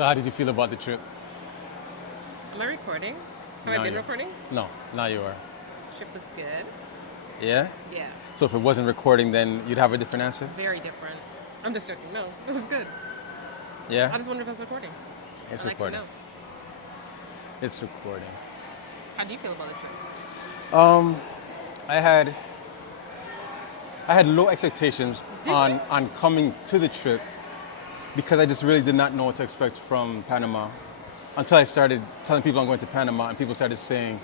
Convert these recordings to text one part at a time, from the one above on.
So how did you feel about the trip? Am I recording? Have Now I been you are. recording? No, now you are. Trip was good. Yeah? Yeah, So if it wasn't recording, then you'd have a different answer? very different. I'm just joking. No, it was good. Yeah? I just wonder if it's recording. It's I'd like to recording. know. It's recording. How do you feel about the trip? Um, I had I had low expectations Did you? on coming to the trip because I just really did not know what to expect from Panama until I started telling people I'm going to Panama and people started saying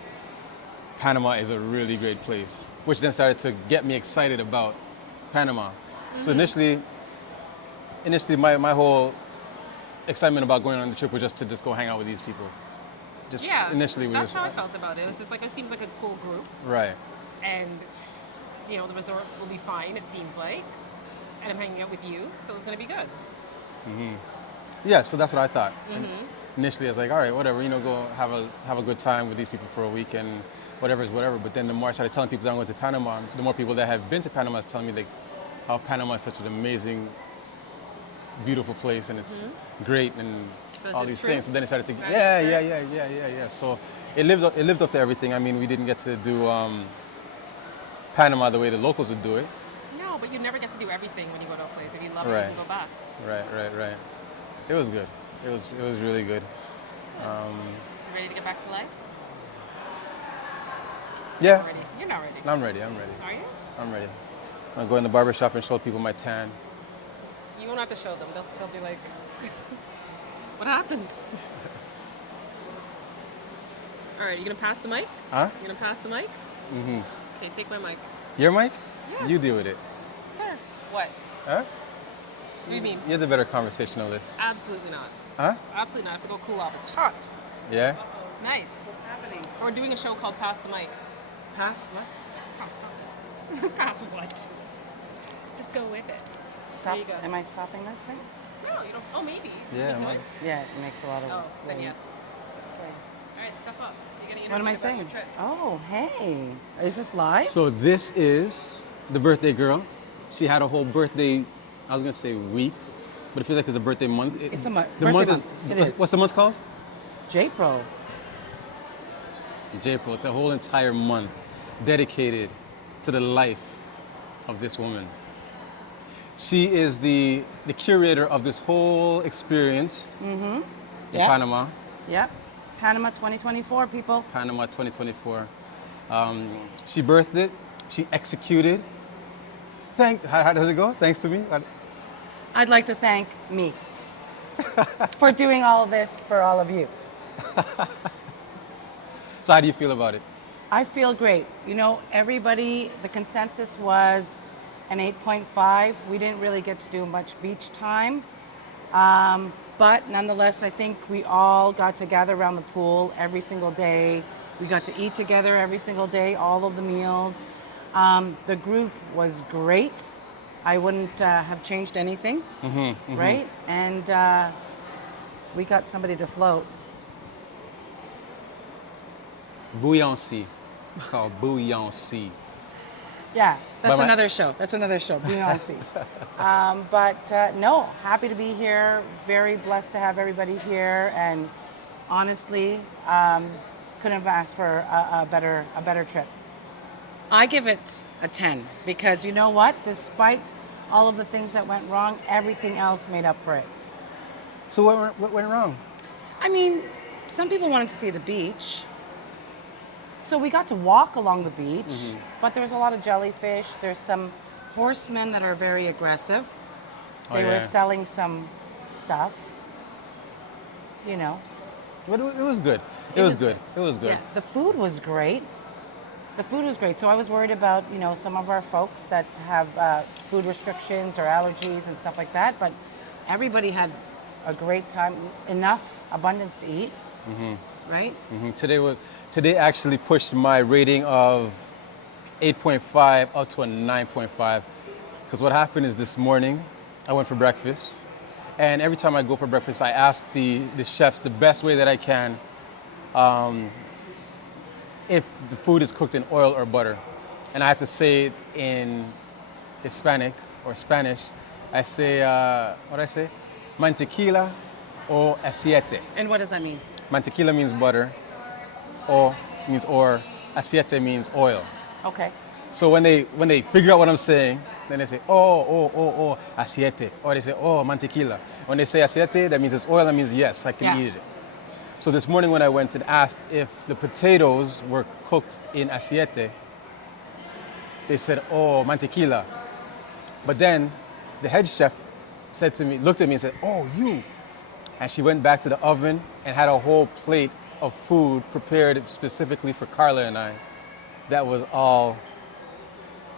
Panama is a really great place, which then started to get me excited about Panama. So initially my whole excitement about going on the trip was just to just go hang out with these people. Just Yeah, initially was that's just how I felt about it. It was just like it seems like a cool group, right. and the resort will be fine. It seems like, and I'm hanging out with you, so it's gonna be good. Yeah, so that's what I thought. And Mm-hmm. initially, I was like, all right, whatever, go have a good time with these people for a week and whatever is whatever. But then the more I started telling people that I'm going to Panama, the more people that have been to Panama is telling me like how Panama is such an amazing, beautiful place and it's great and So is all this these true? things. So then it started to Right, yeah. So it lived up to everything. I mean, we didn't get to do Panama the way the locals would do it. No, but you never get to do everything when you go to a place. If you love it, you Right, can go back. right. It was good. It was really good. You ready to get back to life? Yeah, Ready? You're not ready. I'm ready. I'm ready. Are you? I'm ready. I'll go in the barber shop and show people my tan. You won't have to show them. They'll be like, what happened? All right, you gonna pass the mic? Huh? You gonna pass the mic? Mm-hmm. Okay, take my mic. Your mic? Yeah. You deal with it. Sir. What? Huh? What do you mean? You're the better conversationalist. Absolutely not. Huh? Absolutely not. I have to go cool off. It's hot. Yeah? Nice. What's happening? We're doing a show called Pass the Mic. Pass what? Tom, stop this. Pass what? Just go with it. Stop. you go. Am I stopping this thing? No, you don't. Oh, maybe. Just Yeah, make might- noise. Yeah, it makes a lot of Oh, then waves. yes. All right, step up. You're gonna What am I interview saying? about your trip. Oh, hey. Is this live? So this is the birthday girl. She had a whole birthday, I was going to say week, but it feels like it's a birthday month. It's a month. The Birthday month month. It what's, is. what's the month called? J-Pro. April. It's a whole entire month dedicated to the life of this woman. She is the curator of this whole experience in Yeah. Panama, Yep. Panama 2024, people. Panama 2024. She birthed it. She executed. How does it go? Thanks to me? I'd like to thank me for doing all of this for all of you. So how do you feel about it? I feel great. Everybody, the consensus was an 8.5. We didn't really get to do much beach time. But nonetheless, I think we all got to gather around the pool every single day. We got to eat together every single day, all of the meals. The group was great. I wouldn't have changed anything, right? And we got somebody to float. Buoyancy. Called buoyancy. Yeah, that's Bye-bye. another show. That's another show, Beyonce. But no, happy to be here. Very blessed to have everybody here, and honestly, couldn't have asked for a better trip. I give it a 10 because you know what? Despite all of the things that went wrong, everything else made up for it. So what went wrong? I mean, some people wanted to see the beach. So we got to walk along the beach, but there was a lot of jellyfish. There's some horsemen that are very aggressive. They were selling some stuff, But it was good. It was good. It was good. Yeah, the food was great. So I was worried about, some of our folks that have food restrictions or allergies and stuff like that, but everybody had a great time, enough abundance to eat, right? Today actually pushed my rating of 8.5 up to a 9.5. Because what happened is this morning, I went for breakfast. And every time I go for breakfast, I ask the chefs the best way that I can if the food is cooked in oil or butter. And I have to say it in Hispanic or Spanish. I say, what do I say? Mantequilla o aceite. And what does that mean? Mantequilla means butter, o means or, aceite means oil. Okay. So when they figure out what I'm saying, then they say, oh, aceite. Or they say, oh, mantequilla. When they say aceite, that means it's oil, that means yes, I can eat it. So this morning when I went and asked if the potatoes were cooked in aceite, they said, oh, mantequilla. But then the head chef said to me, looked at me and said, oh, you. And she went back to the oven and had a whole plate of food prepared specifically for Carla and I. That was all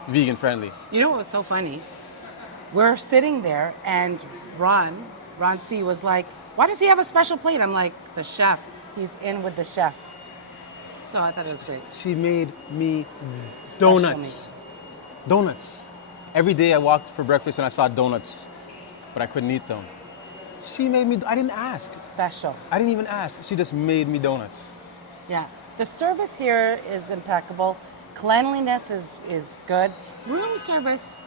vegan friendly. You know what was so funny? We're sitting there and Ron C was like, why does he have a special plate? I'm like, the chef. He's in with the chef. So I thought it was great. She made me Special donuts. Donuts. Every day I walked for breakfast and I saw donuts, but I couldn't eat them. She made me, I didn't ask. Special. I didn't even ask. She just made me donuts. Yeah. The service here is impeccable. Cleanliness is good. Room service.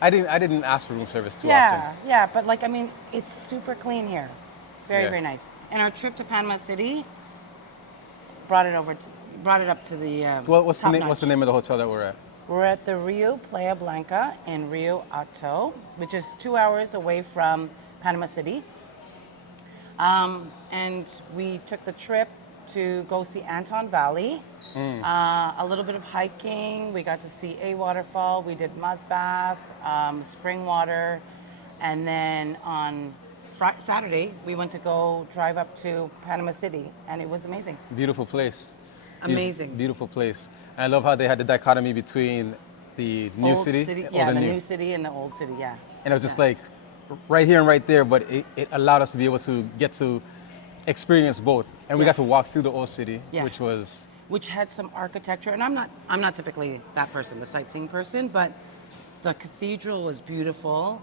I didn't ask for room service too often. Yeah, but like, I mean, it's super clean here. Very, Yeah. very nice. And our trip to Panama City brought it up to the Well, what's the top name? notch. What's the name of the hotel that we're at? We're at the Riu Playa Blanca in Rio Hato, which is 2 hours away from Panama City. And we took the trip to go see Anton Valley. A little bit of hiking. We got to see a waterfall. We did mud bath, spring water, and then on Saturday we went to go drive up to Panama City, and it was amazing. Beautiful place. Amazing. Beautiful place. And I love how they had the dichotomy between the new Old city, yeah, the new city and the old city, yeah. And it was just like right here and right there, but it allowed us to be able to get to experience both. And we got to walk through the old city, which had some architecture. And I'm not typically that person, the sightseeing person, but the cathedral was beautiful.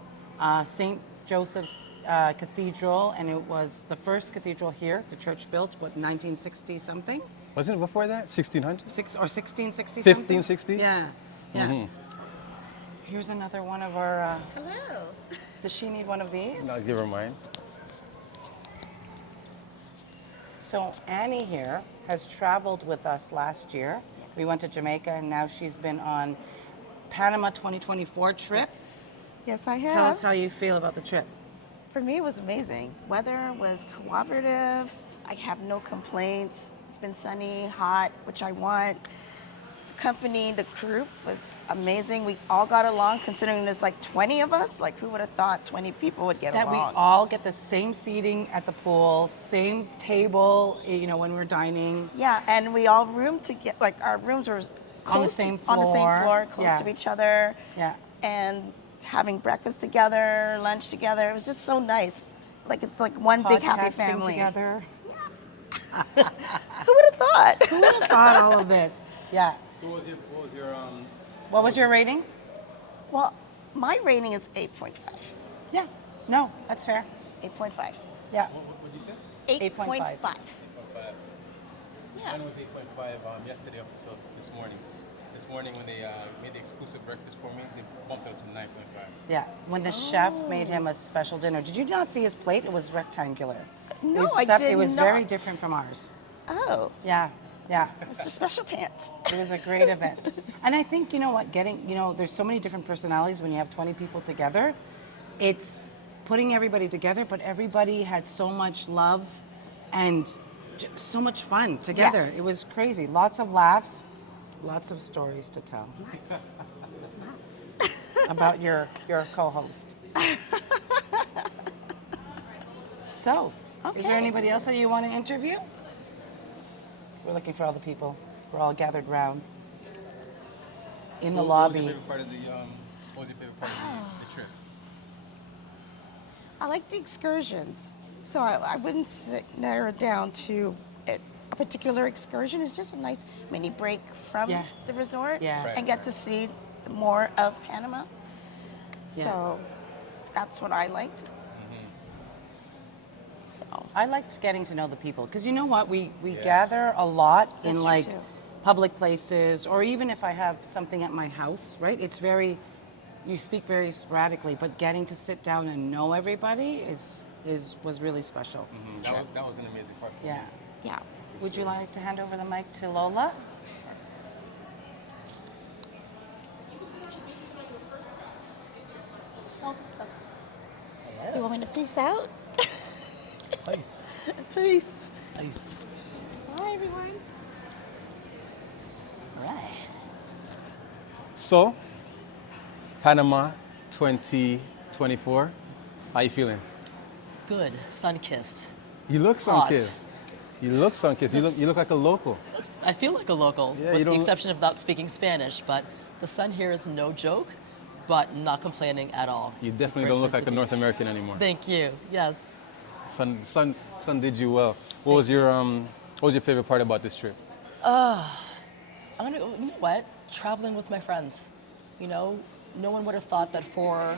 St. Joseph's Cathedral, and it was the first cathedral here, the church built, what, 1960 something? Wasn't it before that? 1600? 1660 1560? something? Yeah. Mm-hmm. Here's another one of our... Hello. Does she need one of these? I'll give her mine. So Annie here has traveled with us last year. Yes. We went to Jamaica, and now she's been on Panama 2024 trip. Yes, I have. Tell us how you feel about the trip. For me, it was amazing. Weather was cooperative. I have no complaints. It's been sunny, hot, which I want. Company, the group was amazing. We all got along, considering there's like 20 of us. Like, who would have thought 20 people would get That along? we all get the same seating at the pool, same table, you know, when we're dining. Yeah, and we all roomed together. Like, our rooms were On the close same on the same floor, close yeah. to each other. Yeah. And having breakfast together, lunch together. It was just so nice. Like, it's like one big happy Podcasting family. together. Who would have thought? Who would have thought all of this? Yeah. So What was your rating? Well, my rating is 8.5. Yeah. No, that's fair. 8.5. Yeah. what did you say? 8.5. 8.5. 8.5. Yeah. Mine was 8.5 yesterday up until this morning. This morning when they made the exclusive breakfast for me, they bumped it up to 9.5. Yeah. When the chef made him a special dinner. Did you not see his plate? It was rectangular. No, it was I did It was not. very different from ours. Oh, Yeah. Yeah. Mr. Special Pants. It was a great event. And I think, you know what, there's so many different personalities when you have 20 people together. It's putting everybody together, but everybody had so much love and so much fun together. Yes. It was crazy. Lots of laughs, lots of stories to tell about your co-host. So, is there Okay. anybody else that you want to interview? We're looking for all the people. We're all gathered round in the lobby. What was your favorite part of the trip? I like the excursions. So I wouldn't narrow it down to a particular excursion. It's just a nice mini break from Yeah. the resort Yeah. and get to see more of Panama. So that's what I liked. So I liked getting to know the people because you know what, we gather a lot That's in true, like too. public places, or even if I have something at my house, right? It's very, you speak very sporadically, but getting to sit down and know everybody is was really special. That was an amazing part. Yeah. Yeah. Would you like to hand over the mic to Lola? Do you want me to peace out? Nice. Peace. Nice. Bye, everyone. Right. So, Panama 2024. How you feeling? Good. Sun-kissed. You look Hot. sun-kissed. You look sun-kissed. You look like a local. I feel like a local, Yeah, you with the don't- exception of not speaking Spanish, but the sun here is no joke, but not complaining at all. You It's a definitely great don't look place like to a be. North American anymore. Thank you. Yes. Sun did you well. What was your favorite part about this trip? I'm gonna go, you know what? Traveling with my friends. You know, no one would have thought that 4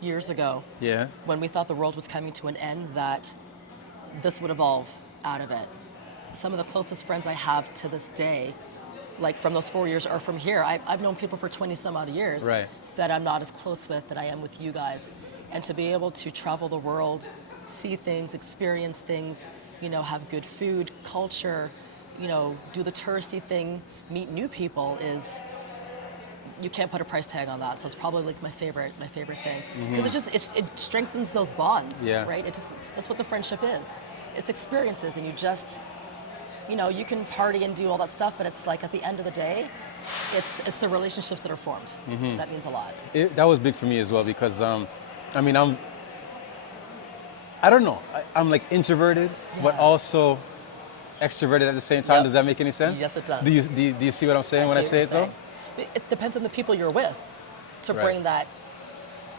years ago, Yeah. when we thought the world was coming to an end, that this would evolve out of it. Some of the closest friends I have to this day, like from those 4 years, are from here. I've known people for 20 some odd years Right. that I'm not as close with that I am with you guys. And to be able to travel the world, see things, experience things, you know, have good food, culture, you know, do the touristy thing, meet new people is, you can't put a price tag on that. So it's probably like my favorite thing. Because it strengthens those bonds, Yeah. right? That's what the friendship is. It's experiences, and you just, you know, you can party and do all that stuff, but it's like at the end of the day, it's the relationships that are formed. That means a lot. That was big for me as well because I mean I don't know. I'm like introverted, but Yeah. also extroverted at the same time. Yep. Does that make any sense? Yes, it does. Do you see what I'm saying when I see say what it you're though? saying. It depends on the people you're with to Right. bring that,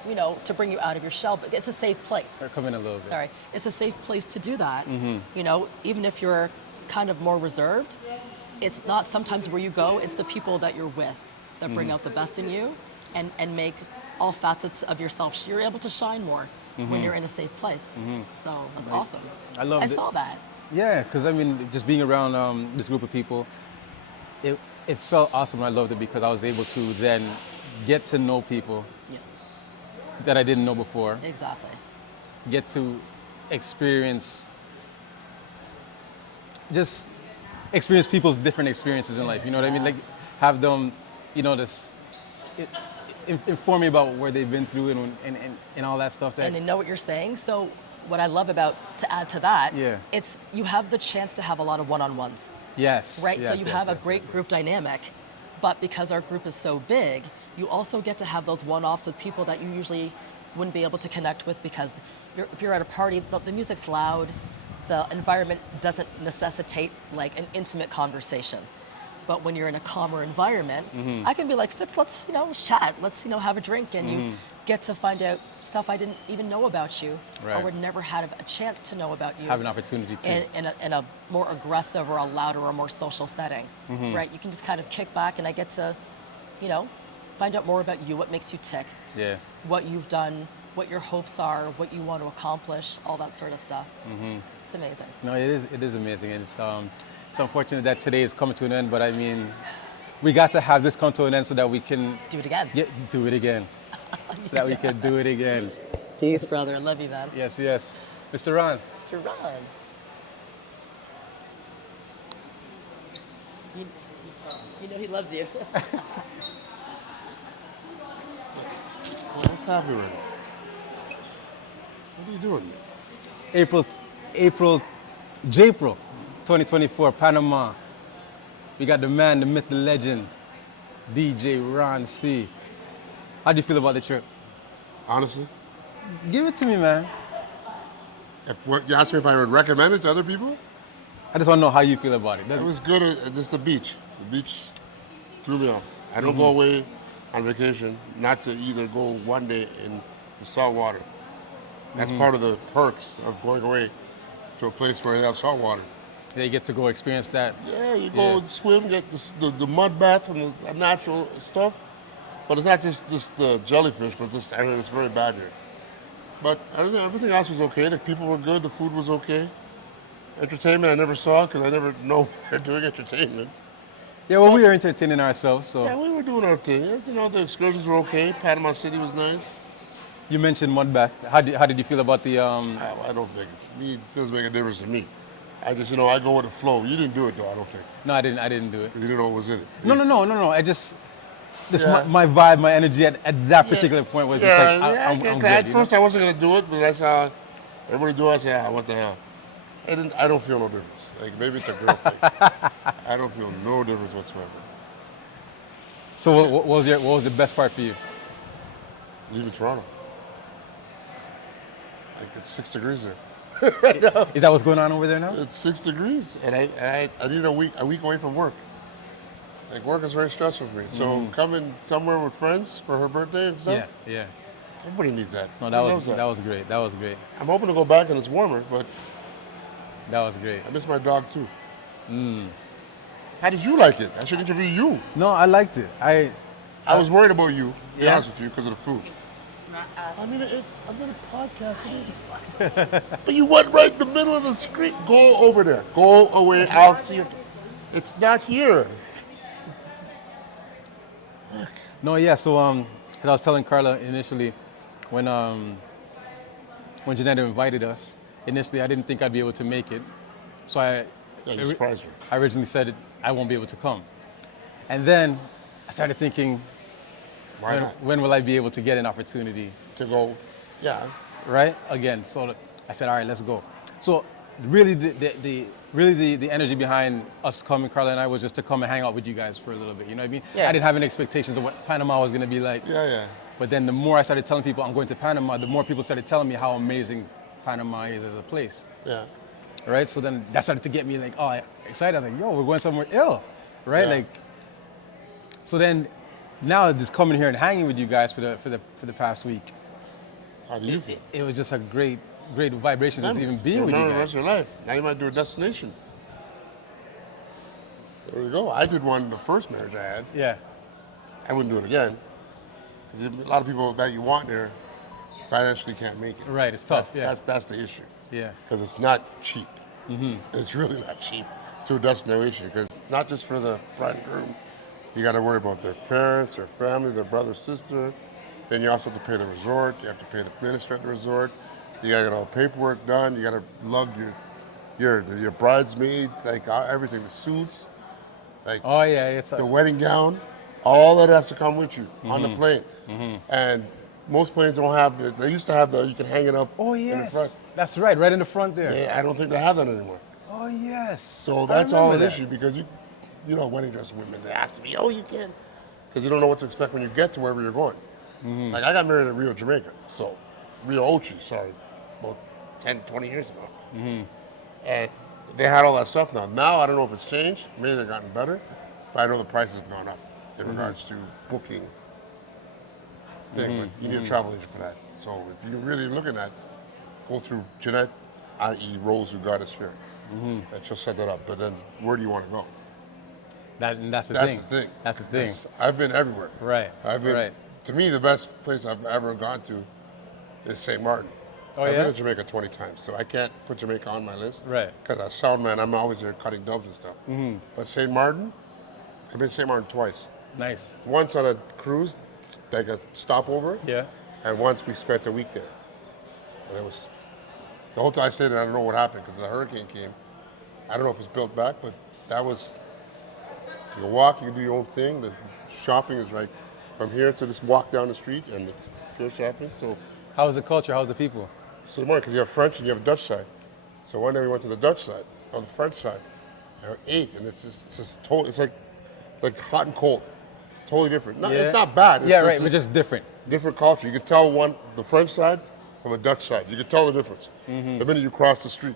you know, to bring you out of your shell. But it's a safe place. Or come in a little bit. Sorry, it's a safe place to do that. You know, even if you're kind of more reserved, it's not sometimes where you go. It's the people that you're with that bring out the best in you, and make all facets of yourself. You're able to shine more when you're in a safe place. So that's awesome. I love I it. saw that. Yeah, because I mean, just being around this group of people, it felt awesome. I loved it because I was able to then get to know people Yeah, that I didn't know before. exactly. Get to experience just experience people's different experiences in life. You know what I mean? Like Yes. have them, you know, inform me about where they've been through and all that stuff. That And they know what you're saying. So what I love about, to add to that, Yeah. it's you have the chance to have a lot of one-on-ones, yes, right? yes, So you yes, have a yes, great yes. group dynamic, but because our group is so big, you also get to have those one-offs with people that you usually wouldn't be able to connect with because if you're at a party, the music's loud, the environment doesn't necessitate like an intimate conversation. But when you're in a calmer environment, I can be like, Fitz, let's chat. Let's have a drink, and you get to find out stuff I didn't even know about you, Right. or would never had a chance to know about you. Have an opportunity to. in a more aggressive or a louder or more social setting, right? You can just kind of kick back, and I get to, find out more about you, what makes you tick, Yeah. what you've done, what your hopes are, what you want to accomplish, all that sort of stuff. It's amazing. No, it is amazing, and it's unfortunate that today is coming to an end. But I mean, we got to have this come to an end so that we can Do it again. do it again, so that we can do it again. Peace, brother. I love you, man. Yes, yes. Mr. Ron. Mr. Ron. You know he loves you. Well, what's happening right now? What are you doing? April 2024, Panama. We got the man, the myth, the legend, DJ Ron C. How do you feel about the trip? Honestly, Give it to me, man. you asked me if I would recommend it to other people. I just want to know how you feel about it. It was good. Just the beach. The beach threw me off. I don't go away on vacation not to either go one day in the salt water. That's part of the perks of going away to a place where they have salt water. They get to go experience that. Yeah, you go swim, get the mud bath from the natural stuff. But it's not just the jellyfish, but I mean, it's very bad here. But everything else was okay. The people were good. The food was okay. Entertainment I never saw because I never know they're doing entertainment. Yeah, well, we were entertaining ourselves, so Yeah, we were doing our thing. The excursions were okay. Panama City was nice. You mentioned mud bath. How did you feel about the I don't think it doesn't make a difference to me. I just, I go with the flow. You didn't do it though, I don't think, No, I didn't do it. because you didn't know what was in it. No. I just this Yeah. my vibe, my energy at that Yeah, particular point was just like I'm good. At first, I wasn't gonna do it, but that's how everybody do it. I said, what the hell? I don't feel no difference. Like maybe it's a girl thing. I don't feel no difference whatsoever. So what was the best part for you? Leaving Toronto, like it's 6 degrees there. Is that what's going on over there now? It's 6 degrees, and I need a week away from work. Like work is very stressful for me. So coming somewhere with friends for her birthday and stuff, Yeah. everybody needs that. No, Everybody knows that was great. That was great. I'm hoping to go back and it's warmer, but That was great. I miss my dog too. How did you like it? I should interview you. No, I liked it. I was worried about you, to be Yeah? honest with you, because of the food. I'm in a podcast. But you went right in the middle of the screen. Go over there. Go away. I'll see it. It's not here. No, yeah. So as I was telling Carla initially, when Janetta invited us, initially I didn't think I'd be able to make it, so Yeah, you surprised her. I originally said I won't be able to come, and then I started thinking, Why not? when will I be able to get an opportunity, To go, yeah. right? Again, so I said, all right, let's go. So really, the energy behind us coming, Carla and I, was just to come and hang out with you guys for a little bit. You know what I mean? Yeah. I didn't have any expectations of what Panama was going to be like. Yeah. But then the more I started telling people I'm going to Panama, the more people started telling me how amazing Panama is as a place. Yeah. Right? So then that started to get me like, oh, excited. I was like, yo, we're going somewhere ill. Right? Yeah. Like, so then now just coming here and hanging with you guys for the past week, How do you feel? it was just a great vibration just even being You'll with you remember the guys. rest of your life. Now you might do a destination. There you go. I did one the first marriage I had. Yeah. I wouldn't do it again. Because a lot of people that you want there financially can't make it. Right, it's tough, yeah. That's the issue. Yeah. Because it's not cheap. It's really not cheap to a destination. Because it's not just for the bride and groom. You got to worry about their parents, their family, their brother, sister. Then you also have to pay the resort. You have to pay the minister at the resort. You got to get all the paperwork done. You got to lug your bridesmaids, like everything, the suits, like Oh yeah, it's the wedding gown. All that has to come with you on the plane. And most planes don't have it. They used to have you can hang it up oh in the yes. front. That's right in the front there. I don't think they have that anymore. Oh yes. So I that's all an remember that. issue because you know, wedding dress women, they have to be, oh, you can. Because you don't know what to expect when you get to wherever you're going. Like I got married at Rio, Jamaica. So, Rio Ochi, sorry, about 10, 20 years ago. And they had all that stuff now. Now, I don't know if it's changed. Maybe they've gotten better. But I know the prices have gone up in regards to booking thing. But you need a travel agent for that. So, if you're really looking at, go through Jeanette, i.e. Rose, who got us here. And she'll set that up. But then, where do you want to go? That's the That's thing. the thing. That's the thing. Yes, I've been everywhere. Right. I've been. Right. To me, the best place I've ever gone to is St. Martin. Oh, I've yeah? been to Jamaica 20 times, so I can't put Jamaica on my list. Right. Because as sound man, I'm always there cutting doves and stuff. But St. Martin, I've been to St. Martin twice. Nice. Once on a cruise, like a stopover. Yeah. And once we spent a week there. And it was the whole time I stayed there. I don't know what happened because the hurricane came. I don't know if it's built back, but that was. You can walk, you can do your own thing. The shopping is right from here to this walk down the street, and it's pure shopping. So, How's the culture? How's the people? more because you have French and you have Dutch side. So one day we went to the Dutch side, on the French side, and we ate, and it's like hot and cold. It's totally different. Yeah. It's not bad. It's Yeah, right. But just different. different culture. You could tell the French side from the Dutch side. You could tell the difference. The minute you cross the street,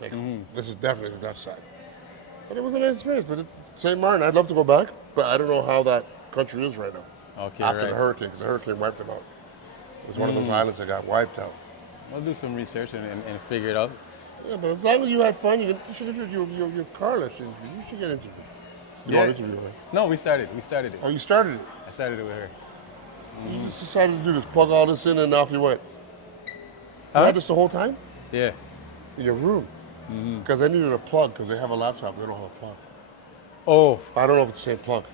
like this is definitely the Dutch side. But it was a nice experience. But St. Martin, I'd love to go back, but I don't know how that country is right now. Okay, After right. the hurricane, because the hurricane wiped them out. It was one of those islands that got wiped out. We'll do some research and figure it out. Yeah, but as long as you had fun, you should interview your Carla. You should get interviewed. You want to interview her? No, we started it. Oh, you started it. I started it with her. So you just decided to do this, plug all this in, and off you went. You Huh? had this the whole time? Yeah. In your room? Because I needed a plug, because they have a laptop, they don't have a plug. Oh, I don't know if it's the same plug.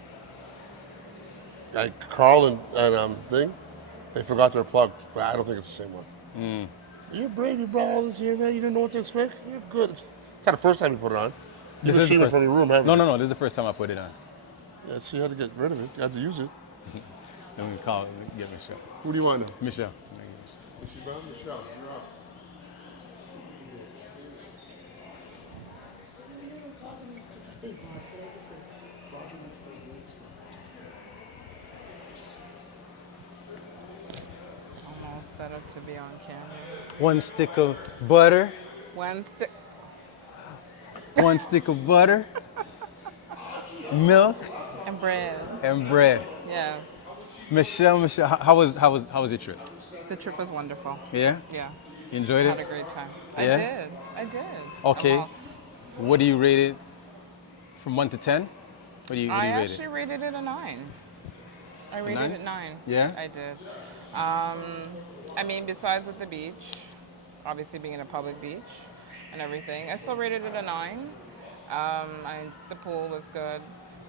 Like Carl and thing, They forgot their plug, but I don't think it's the same one. You're brave. You brought all this here, man. You didn't know what to expect. You're good. It's not the first time you put it on. You This just is the seen it first. from your room, haven't No, you? no, no. This is the first time I put it on. Yeah, so you had to get rid of it. You had to use it. Let me call. Get Michelle. Who do you want now? Michelle. Michelle, you're up. Almost set up to be on camera. One stick of butter. One stick. One stick of butter. Milk And bread. and bread. Yes. Michelle, how was your trip? The trip was wonderful. Yeah? Yeah. You enjoyed Had a it? great time. Yeah? I did. Okay. I'm all- What do you rate it from 1 to 10? What do you I rate actually it? rated it a 9. I rated nine? it 9. Yeah? I did. I mean, besides with the beach, obviously being in a public beach and everything, I still rated it a 9. The pool was good.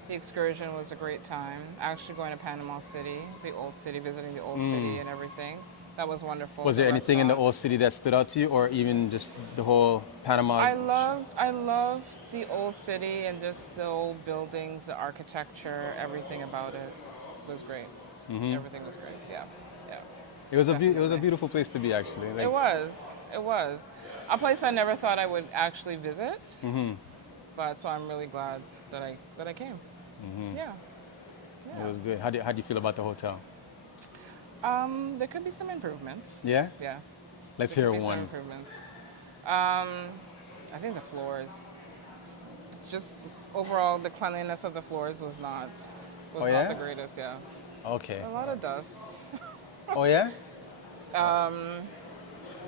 The excursion was a great time. Actually going to Panama City, the old city, visiting the old city and everything. That was wonderful. Was there The anything in the restaurant. old city that stood out to you, or even just the whole Panama? I loved the old city and just the old buildings, the architecture, everything about it was great. Everything was great. Yeah, yeah. It was a Definitely. beautiful place to be, actually. Like, It was a place I never thought I would actually visit. But so I'm really glad that I came. Yeah. It was good. How do you feel about the hotel? There could be some improvements. Yeah. Yeah. Let's There hear could be some one. improvements. I think the floors, just overall, the cleanliness of the floors was not Oh, yeah? the greatest. Yeah, Okay. a lot of dust. Oh yeah.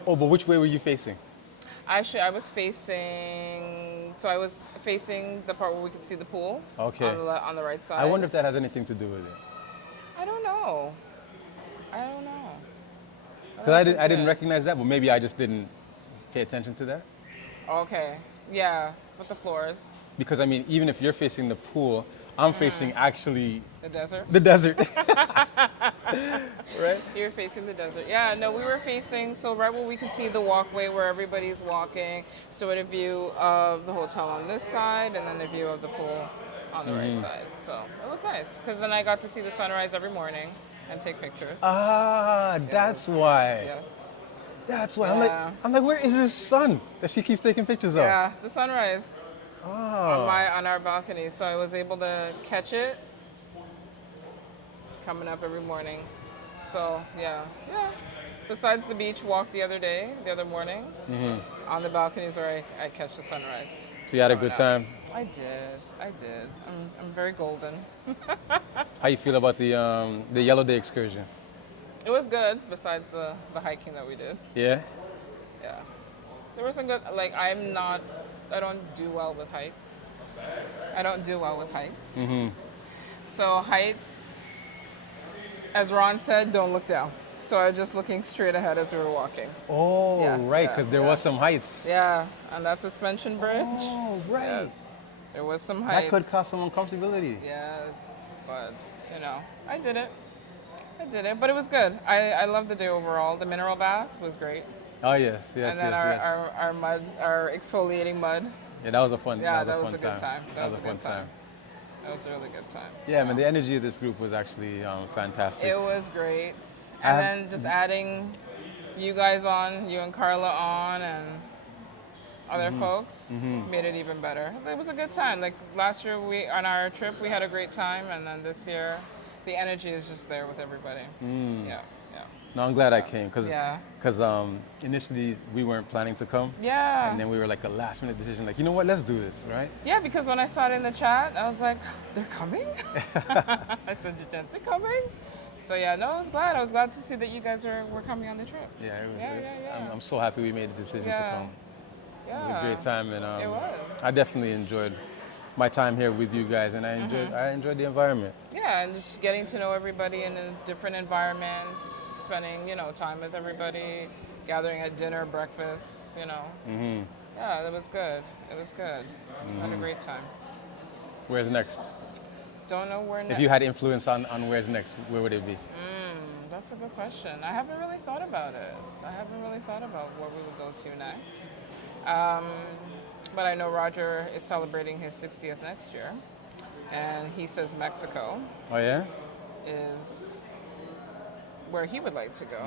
Oh, but which way were you facing? Actually, I was facing. So I was facing the part where we could see the pool. Okay. On the right side. I wonder if that has anything to do with it. I don't know. Because I didn't did. recognize that, but maybe I just didn't pay attention to that. Okay. Yeah, with the floors, Because I mean, even if you're facing the pool, I'm facing actually the desert. the desert. Right? You're facing the desert. Yeah, no, we were facing, so right where we could see the walkway where everybody's walking. So we had a view of the hotel on this side and then a view of the pool on the right side. So it was nice because then I got to see the sunrise every morning and take pictures. Ah, that's why. Yes. That's why. Yeah. I'm like, where is his son that she keeps taking pictures of? Yeah, the sunrise Oh. on our balcony. So I was able to catch it coming up every morning. So yeah. Besides the beach walk the other morning, on the balconies where I catch the sunrise. So you had a Coming good up. time. I did. I'm very golden. How you feel about the Yellow Day excursion? It was good. Besides the hiking that we did. Yeah. Yeah. There were some good. Like I don't do well with heights. So heights, as Ron said, don't look down. So I was just looking straight ahead as we were walking. Oh, Yeah, right, yeah, because there yeah. was some heights. Yeah, on that suspension bridge. Oh, right. Yes. There was some That heights. could cause some uncomfortability. Yes, but I did it. But it was good. I loved the day overall. The mineral bath was great. Oh yes, yes, And then yes, yes. our mud, our exfoliating mud. Yeah, that was a fun. Yeah, that was a good fun time. That was a fun time. That was a really good time. Yeah, So, man, the energy of this group was actually fantastic. it was great. I And have- then just adding you guys on, you and Carla on, and other folks made it even better. It was a good time. Like last year, on our trip we had a great time, and then this year, the energy is just there with everybody. Yeah. No, I'm glad I came because Yeah. initially we weren't planning to come, Yeah. and then we were like a last minute decision, like you know what, let's do this, right? Yeah, because when I saw it in the chat, I was like, they're coming? I said, they're coming? So yeah, no, I was glad. I was glad to see that you guys were coming on the trip. Yeah, it was Yeah, great. yeah. I'm so happy we made the decision to Yeah. come. Yeah. It was a great time, and It was. I definitely enjoyed my time here with you guys, and I enjoyed the environment. Yeah, and just getting to know everybody in a different environment, spending, time with everybody, gathering at dinner, breakfast, Yeah, it was good. It was good. Had a great time. Where's next? Don't know where next. If you had influence on where's next, where would it be? That's a good question. I haven't really thought about it. I haven't really thought about where we would go to next. But I know Roger is celebrating his 60th next year, and he says Mexico Oh yeah. is where he would like to go.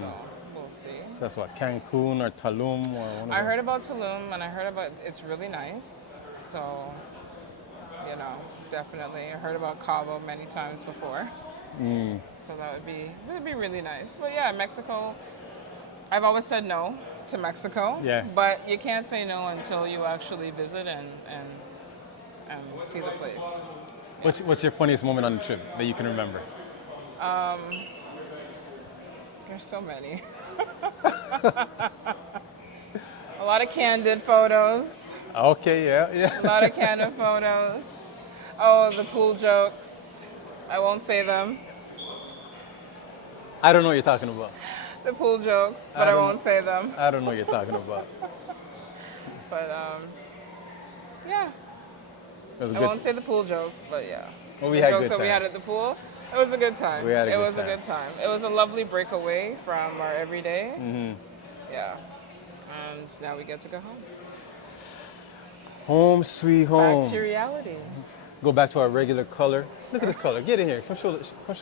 So we'll see. So that's what, Cancun or Tulum or one of I them? heard about Tulum, and I heard about it's really nice. So, you know, definitely. I heard about Cabo many times before. So that would be really nice. But yeah, Mexico. I've always said no to Mexico. Yeah. But you can't say no until you actually visit and see the place. What's your funniest moment on the trip that you can remember? There's so many. A lot of candid photos. Okay, yeah. A lot of candid photos. Oh, the pool jokes. I won't say them. I don't know what you're talking about. The pool jokes, but I won't say them. I don't know what you're talking about. But yeah, It was I won't say the pool jokes, but yeah. Well, we The had jokes good that we time. had at the pool. It was a good time. We had a it good was time. a good time. It was a lovely breakaway from our everyday. Yeah. And now we get to go home. Home sweet home. Back to reality. Go back to our regular color. Look at this color. Get in here. Come show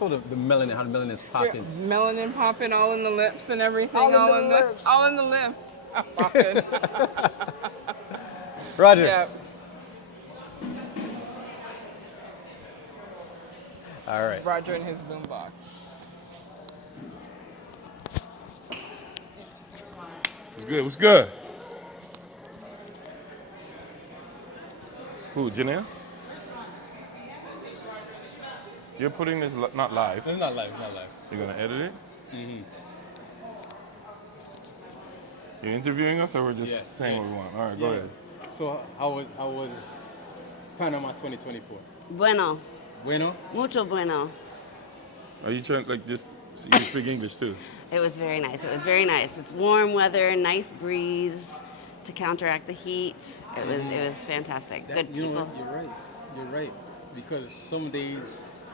the melanin, how the melanin is popping. Melanin popping all in the lips and everything. All in the lips. All in the lips. Popping. Roger. Yeah. All right. Roger and his boombox. What's good? What's good? Who, Janelle? You're putting this not live. It's not live. It's not live. You're gonna edit it? You're interviewing us, or we're just saying what we want? All right, go ahead. So how was Panama 2024? Bueno, Bueno. mucho bueno. Are you trying like just so you speak English too? It was very nice. It was very nice. It's warm weather, nice breeze to counteract the heat. It was fantastic. Good You know people. what? You're right. Because some days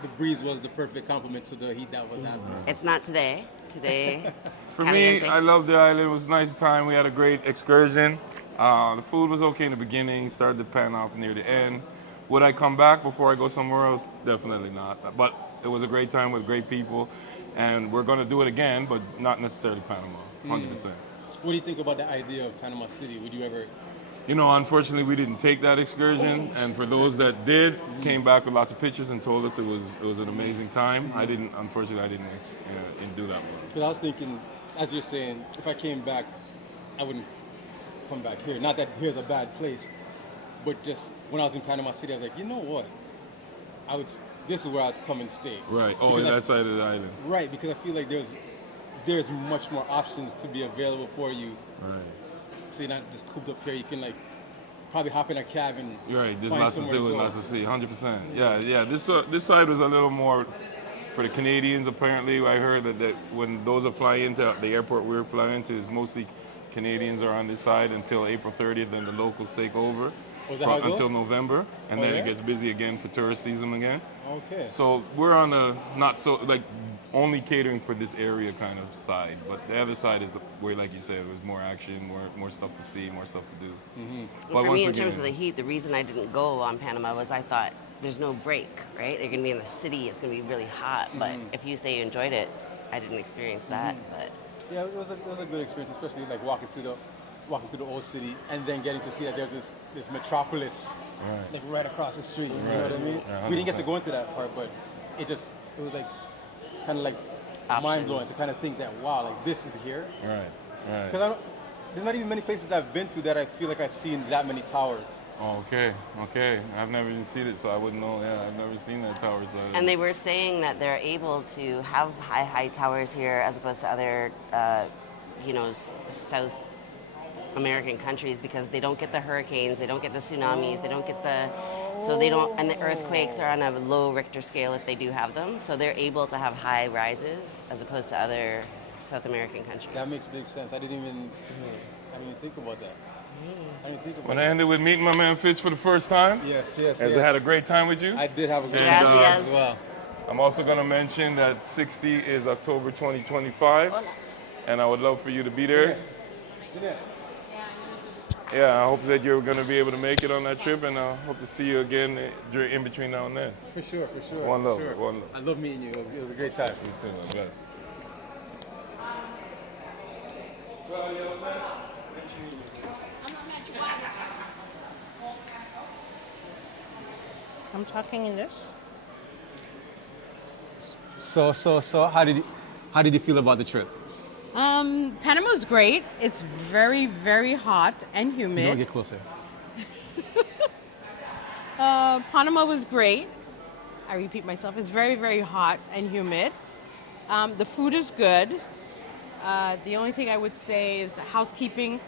the breeze was the perfect complement to the heat that was happening. It's not today. Today, For me, I love the island. It was a nice time. We had a great excursion. The food was okay in the beginning, started to pan off near the end. Would I come back before I go somewhere else? Definitely not. But it was a great time with great people, and we're going to do it again, but not necessarily Panama, 100%. What do you think about the idea of Panama City? Would you ever? You know, unfortunately, we didn't take that excursion, and for those that did, came back with lots of pictures and told us it was an amazing time. Unfortunately, I didn't do that one. Because I was thinking, as you're saying, if I came back, I wouldn't come back here. Not that here's a bad place, but just when I was in Panama City, I was like, you know what? This is where I'd come and stay. Right. Oh, Because that side of the island. Right, because I feel like there's much more options to be available for you. Right. So you're not just cooped up here. You can like probably hop in a cab and Right, there's find lots to somewhere do and go. lots to see, 100%. Yeah. This side was a little more for the Canadians. Apparently, I heard that when those that fly into the airport we were flying into, is mostly Canadians are on this side until April 30th. Then the locals take over Was that how it goes? until November, and Oh, then yeah? it gets busy again for tourist season again. Okay. So we're on a not so like only catering for this area kind of side, but the other side is where, like you said, there's more action, more stuff to see, more stuff to do. Well, for me, in terms of the heat, the reason I didn't go on Panama was I thought there's no break, right? They're going to be in the city. It's going to be really hot. But if you say you enjoyed it, I didn't experience that. But Yeah, it was a good experience, especially like walking through the old city and then getting to see that there's this metropolis Right. like right across the street. You know Right. what I mean? Yeah, We didn't get to 100%. go into that part, but it was like kind of like Options. mind blowing to kind of think that wow, like this is here. Right. Because there's not even many places I've been to that I feel like I've seen that many towers. Oh, okay. I've never even seen it, so I wouldn't know. Yeah, I've never seen that tower side. and they were saying that they're able to have high towers here as opposed to other, South American countries because they don't get the hurricanes, they don't get the tsunamis, they don't get and the earthquakes are on a low Richter scale if they do have them. So they're able to have high rises as opposed to other South American countries. That makes big sense. I didn't even think about that. I didn't think about When I that. ended with meeting my man Fitz for the first time, Yes. as I had a great time with you. I did have a good And, time Gracias. as well. I'm also going to mention that 60 is October 2025, and I would love for you to be there. Yeah, I hope that you're going to be able to make it on that trip, and I hope to see you again in between now and then. For sure, for sure. One love, for sure. one love. I love meeting you. It was a great time. You too, man. Bless. I'm talking in this. So, how did you feel about the trip? Panama's great. It's very, very hot and You don't humid. get closer. Panama was great. I repeat myself. It's very, very hot and humid. The food is good. The only thing I would say is the housekeeping.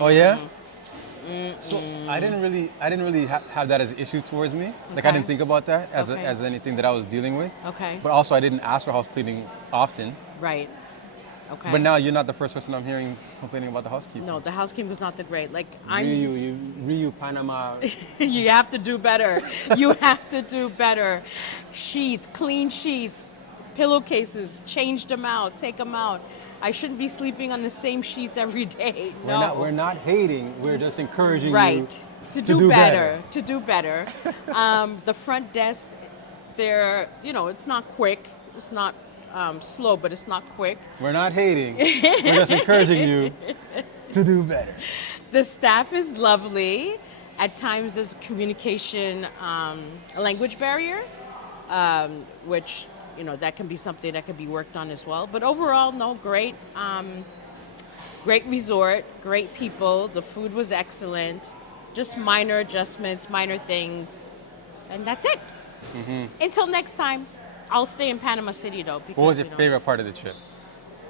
Oh yeah. So I didn't really have that as an issue towards me. Like I Okay. didn't think about that as Okay. as anything that I was dealing with. Okay. But also I didn't ask for house cleaning often. Right. Okay. But now you're not the first person I'm hearing complaining about the housekeeping. No, the housekeeping was not the great. Like Riu, Panama. you have to do better. You have to do better. Sheets, clean sheets, pillowcases, change them out, take them out. I shouldn't be sleeping on the same sheets every day. No. We're not hating. We're just encouraging right. you To do better. To do better. The front desk, it's not quick. It's not slow, but it's not quick. We're not hating. We're just encouraging you to do better. The staff is lovely. At times there's communication, a language barrier, which, that can be something that can be worked on as well. But overall, no, great. Great resort, great people. The food was excellent. Just minor adjustments, minor things. And that's it. Mm-hmm. Until next time, I'll stay in Panama City though. Because, What was your favorite part of the trip?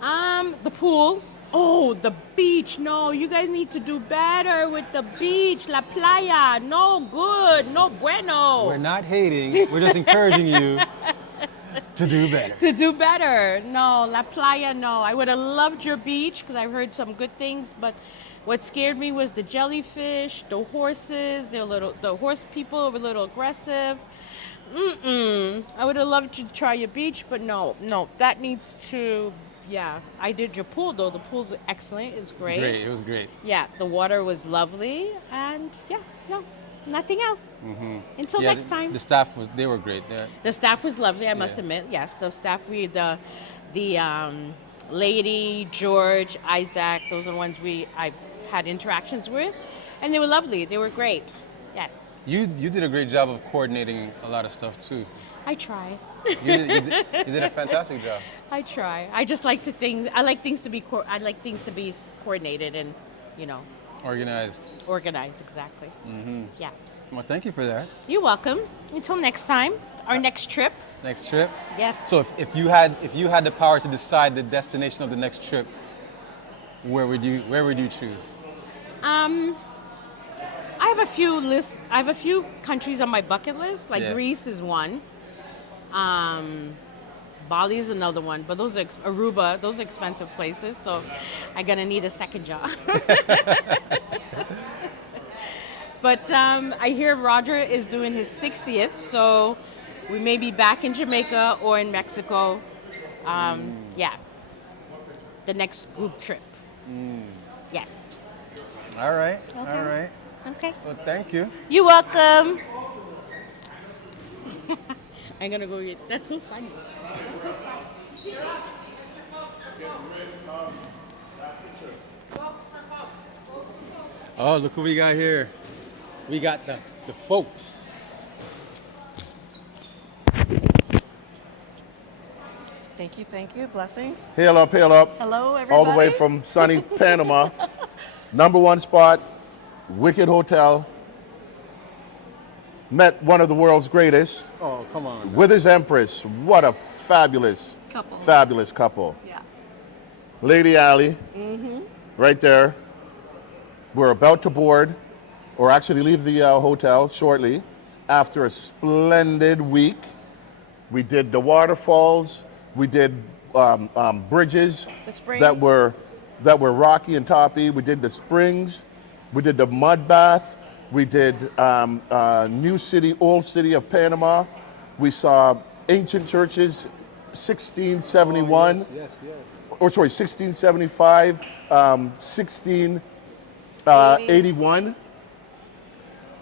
The pool. Oh, the beach. No, you guys need to do better with the beach. La playa. No good. No bueno. We're not hating. We're just encouraging you to do better. To do better. No, La Playa, no. I would have loved your beach because I've heard some good things, but what scared me was the jellyfish, the horses, the horse people were a little aggressive. I would have loved you to try your beach, but no, that needs to, I did your pool though. The pool's excellent. It's great. Great, it was great. Yeah, the water was lovely, and nothing else. Until next time. The staff they were great. The staff was lovely, I must Yeah. admit. Yes, the staff, the lady, George, Isaac, those are the ones I've had interactions with, and they were lovely. They were great. Yes, You did a great job of coordinating a lot of stuff too. I try. You did a fantastic job. I try. I just like I like things to be coordinated and, Organized. organized. Exactly. Yeah. Well, thank you for that. You're welcome. Until next time, our next trip. Next trip. Yes. So if you had the power to decide the destination of the next trip, where would you choose? I have a few lists. I have a few countries on my bucket list. Like Yeah. Greece is one. Bali is another one. But those are Aruba. Those are expensive places. So I'm gonna need a second job. But I hear Roger is doing his 60th, so we may be back in Jamaica or in Mexico. Yeah, the next group trip. Yes. All right. Okay. All right. Okay. Well, thank you. You're welcome. I'm gonna go get. That's so funny. Oh, look who we got here. We got the folks. Thank you. Blessings. Hail up, hail up. Hello, everybody. All the way from sunny Panama. Number one spot, Wicked Hotel. Met one of the world's greatest Oh, come on. with his Empress. What a fabulous couple. Yeah. Lady Allie, right there. We're about to board, or actually leave the hotel shortly, after a splendid week. We did the waterfalls. We did bridges The springs. that were rocky and toppy. We did the springs. We did the mud bath. We did new city, old city of Panama. We saw ancient churches, 1671, Yes. or sorry, 1675, 1681.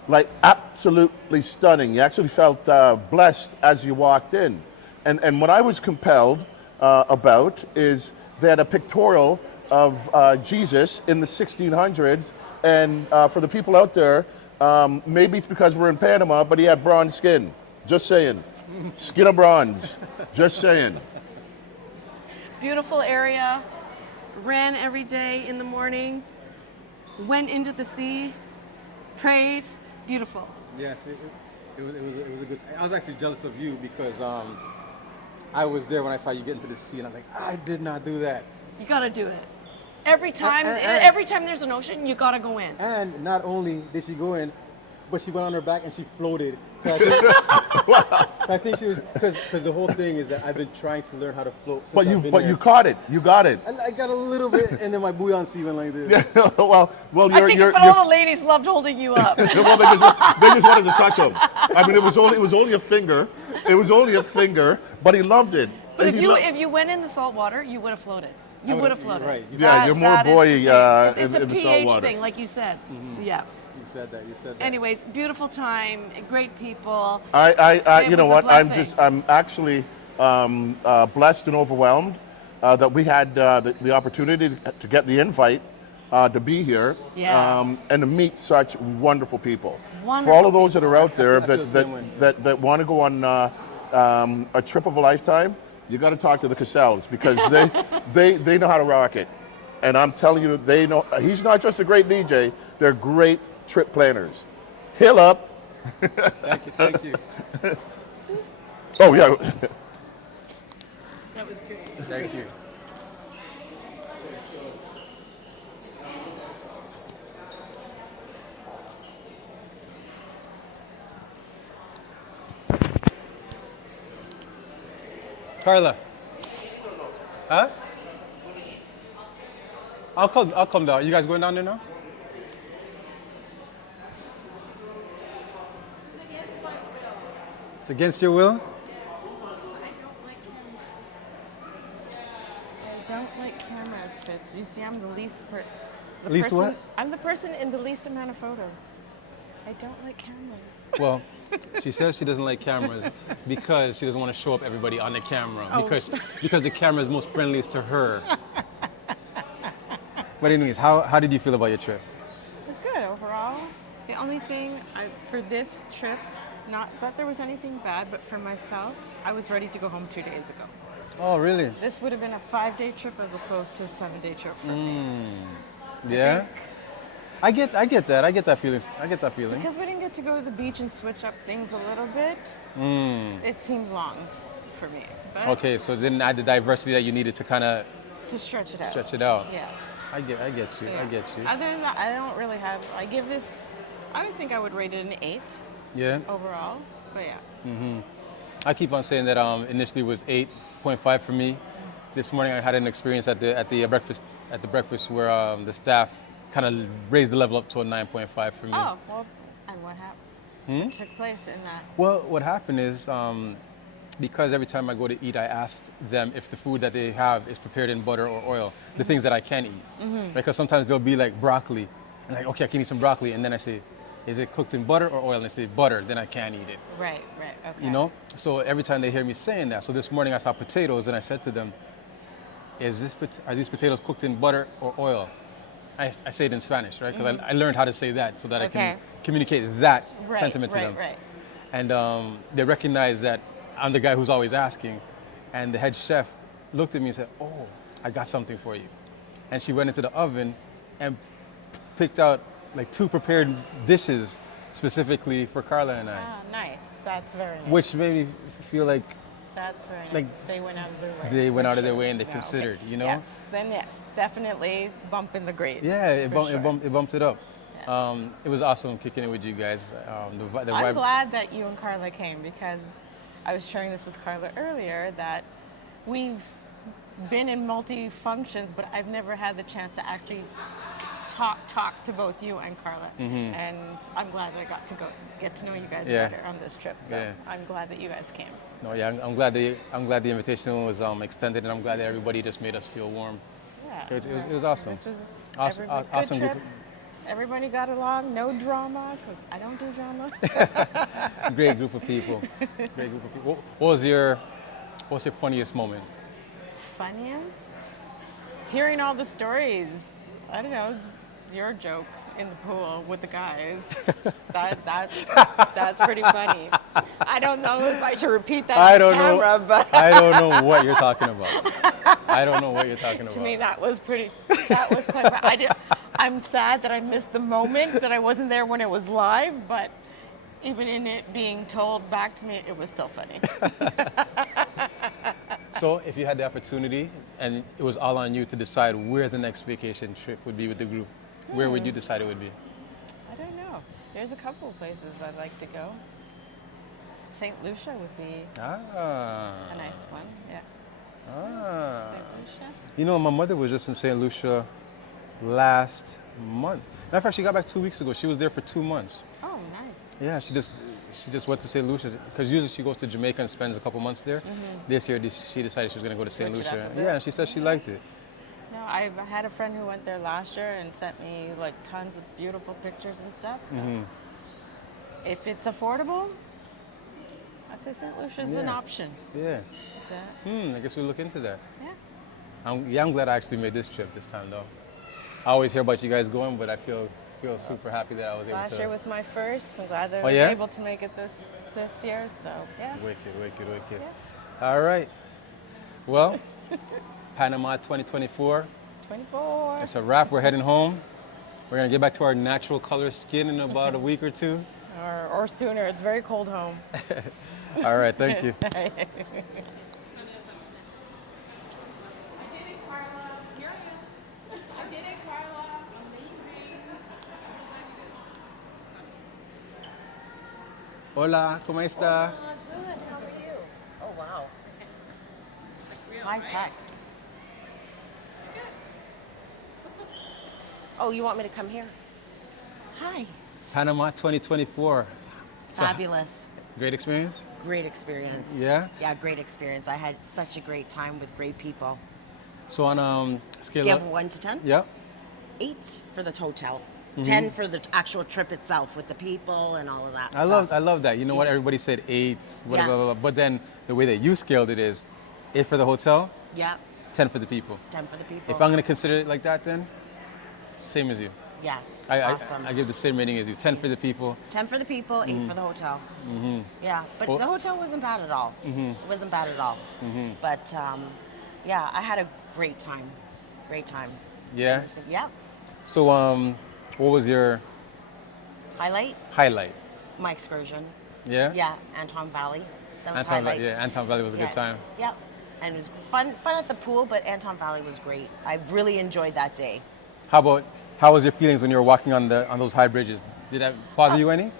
Like absolutely stunning. You actually felt blessed as you walked in. And what I was compelled about is they had a pictorial of Jesus in the 1600s. And for the people out there, maybe it's because we're in Panama, but he had bronze skin. Just saying. Skin of bronze. Just saying. Beautiful area. Ran every day in the morning. Went into the sea. Prayed. Beautiful. Yes, it was a good. I was actually jealous of you because I was there when I saw you get into the sea, and I'm like, I did not do that. You gotta do it. Every time, and- every time there's an ocean, you gotta go in. And not only did she go in, but she went on her back and she floated. 'Cause I think she was because the whole thing is that I've been trying to learn how to float. Since But I've been you here. caught it. You got it. I got a little bit, and then my buoyancy went like this. well, I think, but all the ladies loved holding you up. well, they just wanted to touch him. I mean, it was only a finger. It was only a finger, but he loved it. But And if you went in the salt water, you would have floated. You would have floated. Right. Yeah, you're more That is the buoy thing. It's in a the pH salt water. thing, like you said. Yeah. You said that. Anyways, beautiful time, great people. You It know was a what? I'm blessing. actually blessed and overwhelmed that we had the opportunity to get the invite to be here Yeah. and to meet such wonderful people. For all Wonderful of those that are out there I feel the same way. that want to go on a trip of a lifetime, you got to talk to the Cassells because they know how to rock it. And I'm telling you, they know. He's not just a great DJ; they're great trip planners. Hill up. Thank you. Oh yeah. That was great. Thank you. Carla. Huh? I'll come down. You guys going down there now? It's against your will? I don't like cameras, Fitz. You see, I'm the least Least person, what? I'm the person in the least amount of photos. I don't like cameras. Well, she says she doesn't like cameras because she doesn't want to show up everybody on the camera. Because the camera is most friendliest to her. But anyways, how did you feel about your trip? It's good overall. The only thing for this trip, not that there was anything bad, but for myself, I was ready to go home 2 days ago. Oh, really? This would have been a 5-day trip as opposed to a 7-day trip for me. Yeah. I get that. I get that feeling. Because we didn't get to go to the beach and switch up things a little bit, it seemed long for me. But Okay, so it didn't add the diversity that you needed to kind of to stretch it out. stretch it out. Yes. I get you. So, yeah. I get you. Other than that, I don't really have. I give this. I would think I would rate it an 8 Yeah. overall. But yeah. I keep on saying that initially it was 8.5 for me. This morning I had an experience at the breakfast where the staff kind of raised the level up to a 9.5 for me. Oh well. And what happened? What took place in that? Well, what happened is because every time I go to eat, I asked them if the food that they have is prepared in butter or oil, the things that I can eat. Because sometimes there'll be like broccoli, and like, okay, I can eat some broccoli, and then I say, is it cooked in butter or oil? And they say butter, then I can't eat it. Right. Okay. You know? So every time they hear me saying that, so this morning I saw potatoes, and I said to them, are these potatoes cooked in butter or oil? I say it in Spanish, right? Because I learned how to say that so that I can communicate that sentiment to them. Right. And they recognize that I'm the guy who's always asking. And the head chef looked at me and said, oh, I got something for you. And she went into the oven and picked out like 2 prepared dishes specifically for Carla and I. Ah, nice. That's very nice. Which made me feel like That's very nice. like, They went out of their way. they went for out of their sure. way and they Yeah, considered, okay. you know? Yes. Then yes, definitely bump in the grades. Yeah, it for sure. bumped it up. It was awesome kicking it with you guys. The I'm vibe. glad that you and Carla came because I was sharing this with Carla earlier that we've been in multi functions, but I've never had the chance to actually talk to both you and Carla, and I'm glad that I got to get to know you guys Yeah. better on this trip. So Yeah. I'm glad that you guys came. No, yeah, I'm glad the invitation was extended, and I'm glad that everybody just made us feel warm. Yeah, It was awesome. This was Awesome, good awesome trip. group. Everybody got along, no drama, because I don't do drama. Great group of people. Great group of people. What's your funniest moment? Funniest? Hearing all the stories. I don't know, just your joke in the pool with the guys. That's pretty funny. I don't know if I should repeat that on camera, but I don't know what you're talking about. I don't know what you're talking about. to me that was quite funny. I'm sad that I missed the moment, that I wasn't there when it was live, but even in it being told back to me, it was still funny. So, if you had the opportunity and it was all on you to decide where the next vacation trip would be with the group, where would you decide it would be? I don't know. There's a couple of places I'd like to go. St. Lucia would be a nice one, yeah. St. Lucia. You know, my mother was just in St. Lucia last month. Matter of fact, she got back 2 weeks ago. She was there for 2 months. Oh, nice. Yeah, she just went to St. Lucia because usually she goes to Jamaica and spends a couple months there. This year, she decided she was going to go to St. Switch it up Lucia. a bit. Yeah, and she said she liked it. No, I had a friend who went there last year and sent me like tons of beautiful pictures and stuff. So if it's affordable, I say St. Lucia's an option. Yeah. That's I guess we'll look into that. Yeah. I'm glad I actually made this trip this time, though. I always hear about you guys going, but I feel super happy that I was able to. Last year was my first. I'm glad that I Oh, was yeah? able to make it this year. So yeah. Wicked. Yeah. All right. Well, Panama 2024. 24. It's a wrap. We're heading home. We're gonna get back to our natural color skin in about a week or two. Or sooner. It's very cold home. All right. Thank you. Hola, ¿cómo está? Good. How are you? Oh, wow. High tech. Oh, you want me to come here? Hi. Panama 2024. Fabulous. Great experience? Great experience. Yeah? Yeah, great experience. I had such a great time with great people. So on Scale of 1 to 10? Yeah. 8 for the hotel. 10 for the actual trip itself with the people and all of that I love that. You know what? Yeah. Everybody said 8, blah, Yeah. blah, blah, blah. But then the way that you scaled it is 8 for the hotel, Yeah, 10 for the people. 10 for the people. If I'm going to consider it like that, then same as you. Yeah, I awesome. I give the same rating as you. 10 for the people. 10 for the people, 8 for the hotel. Yeah, but Well- the hotel wasn't bad at all. It wasn't bad at all. But yeah, I had a great time. Great time. Yeah. Yep. So what was your Highlight, highlight? my excursion. Yeah. Yeah, Anton Valley. That was Anton, highlight. yeah, Anton Valley was a good time. Yep. And it was fun at the pool, but Anton Valley was great. I really enjoyed that day. How was your feelings when you were walking on those high bridges? Did that bother you any?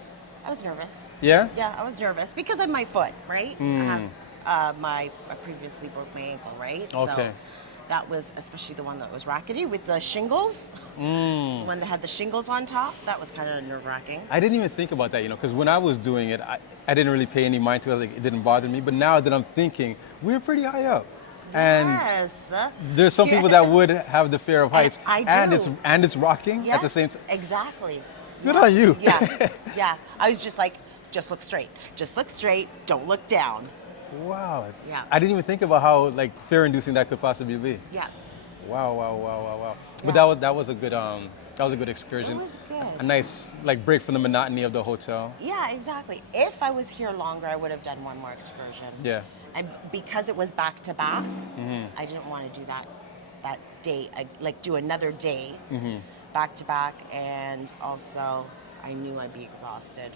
I was nervous. Yeah. Yeah, I was nervous because of my foot, right? I have I previously broke my ankle, right? Okay. So that was especially the one that was rackety with the shingles. When they had the shingles on top, that was kind of nerve-wracking. I didn't even think about that, because when I was doing it, I didn't really pay any mind to it. Like, it didn't bother me. But now that I'm thinking, we're pretty high up. And Yes. there's some people that Yes. would have the fear of heights. I do. And it's rocking Yes, at the same time. exactly. Good on you. Yeah, yeah. I was just like, just look straight. Just look straight. Don't look down. Wow. Yeah. I didn't even think about how fear-inducing that could possibly be. Yeah. Wow. But Yeah. that was a good excursion. It was good. A nice break from the monotony of the hotel. Yeah, exactly. If I was here longer, I would have done one more excursion. Yeah. And because it was back to back, I didn't want to do that day, do another day back to back, and also I knew I'd be exhausted.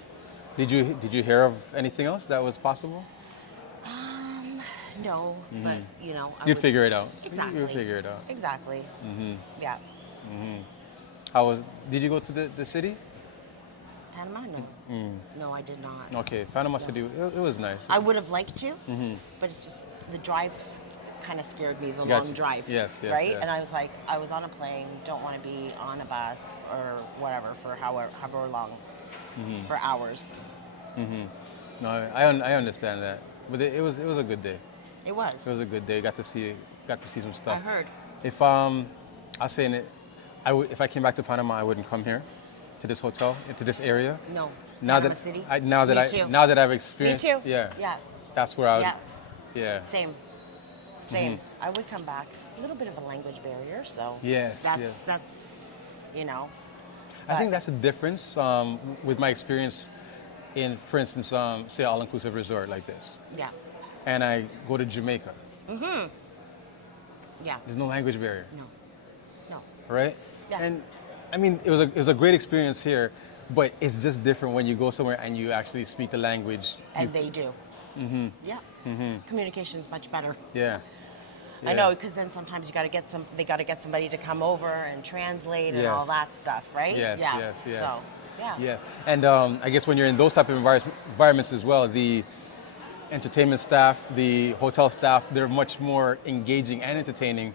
Did you hear of anything else that was possible? No, but I You'd would- figure it out. Exactly. You'd figure it out. Exactly. Yeah. Did you go to the city? Panama? No. No, I did not. Okay, Panama City. It was nice. I would have liked to, but it's just the drive kind of scared me, the Gotcha. long drive. Yes, yes, right? yes. And I was like, I was on a plane, don't want to be on a bus or whatever for however long, for hours. No, I understand that, but it was a good day. It was. It was a good day. Got to see some stuff. I heard. If I was saying it, if I came back to Panama, I wouldn't come here, to this hotel, into this area. No. Now Panama that City? now Me too. now that I've experienced, too. yeah, Yeah. that's where I would, Yeah. yeah. Same. Same. I would come back. A little bit of a language barrier, so Yes, that's yes. that's you know. I think that's the difference with my experience in, for instance, say all-inclusive resort like this, Yeah. and I go to Jamaica. Yeah. There's no language barrier, No. No. right? Yeah. And I mean, it was a great experience here, but it's just different when you go somewhere and you actually speak the language. And they do. Yeah. Communication's much better. Yeah. I know, because then sometimes they got to get somebody to come over and translate and all Yes. that stuff, right? Yes, Yeah. yes, yes. So, yeah. Yes, and I guess when you're in those type of environments as well, the entertainment staff, the hotel staff, they're much more engaging and entertaining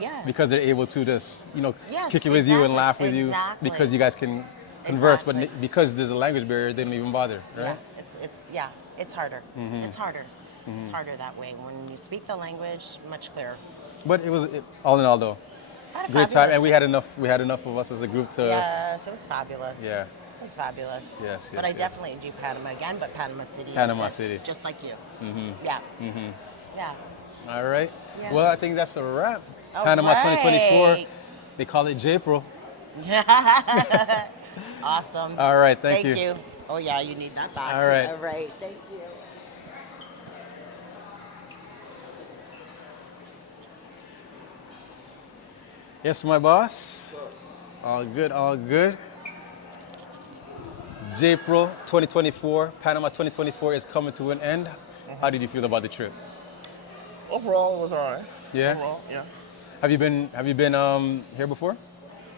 Yes. because they're able to just, Yes, kick it with you and exactly, laugh with you exactly. because you guys can converse. Exactly. But because there's a language barrier, they don't even bother, right? Yeah. It's harder. It's harder. It's harder that way. When you speak the language, much clearer. But all in all though, I had a great time, fabulous and we had enough of us as a group to. Yes, it was fabulous. Yeah. It was fabulous. Yes, But yes, I yes. definitely do Panama again, but Panama City. Panama instead, City. Just like you. Yeah. Yeah. All right. Yeah. Well, I think that's a wrap. All Panama 2024. right. They call it J-Pro. Awesome. All right, thank you. you. Oh yeah, you need that back. All right. All right. Thank you. Yes, my boss. All good, all good. J-Pro 2024, Panama 2024 is coming to an end. How did you feel about the trip? Overall, it was all right. Yeah? Overall, yeah. Have you been here before?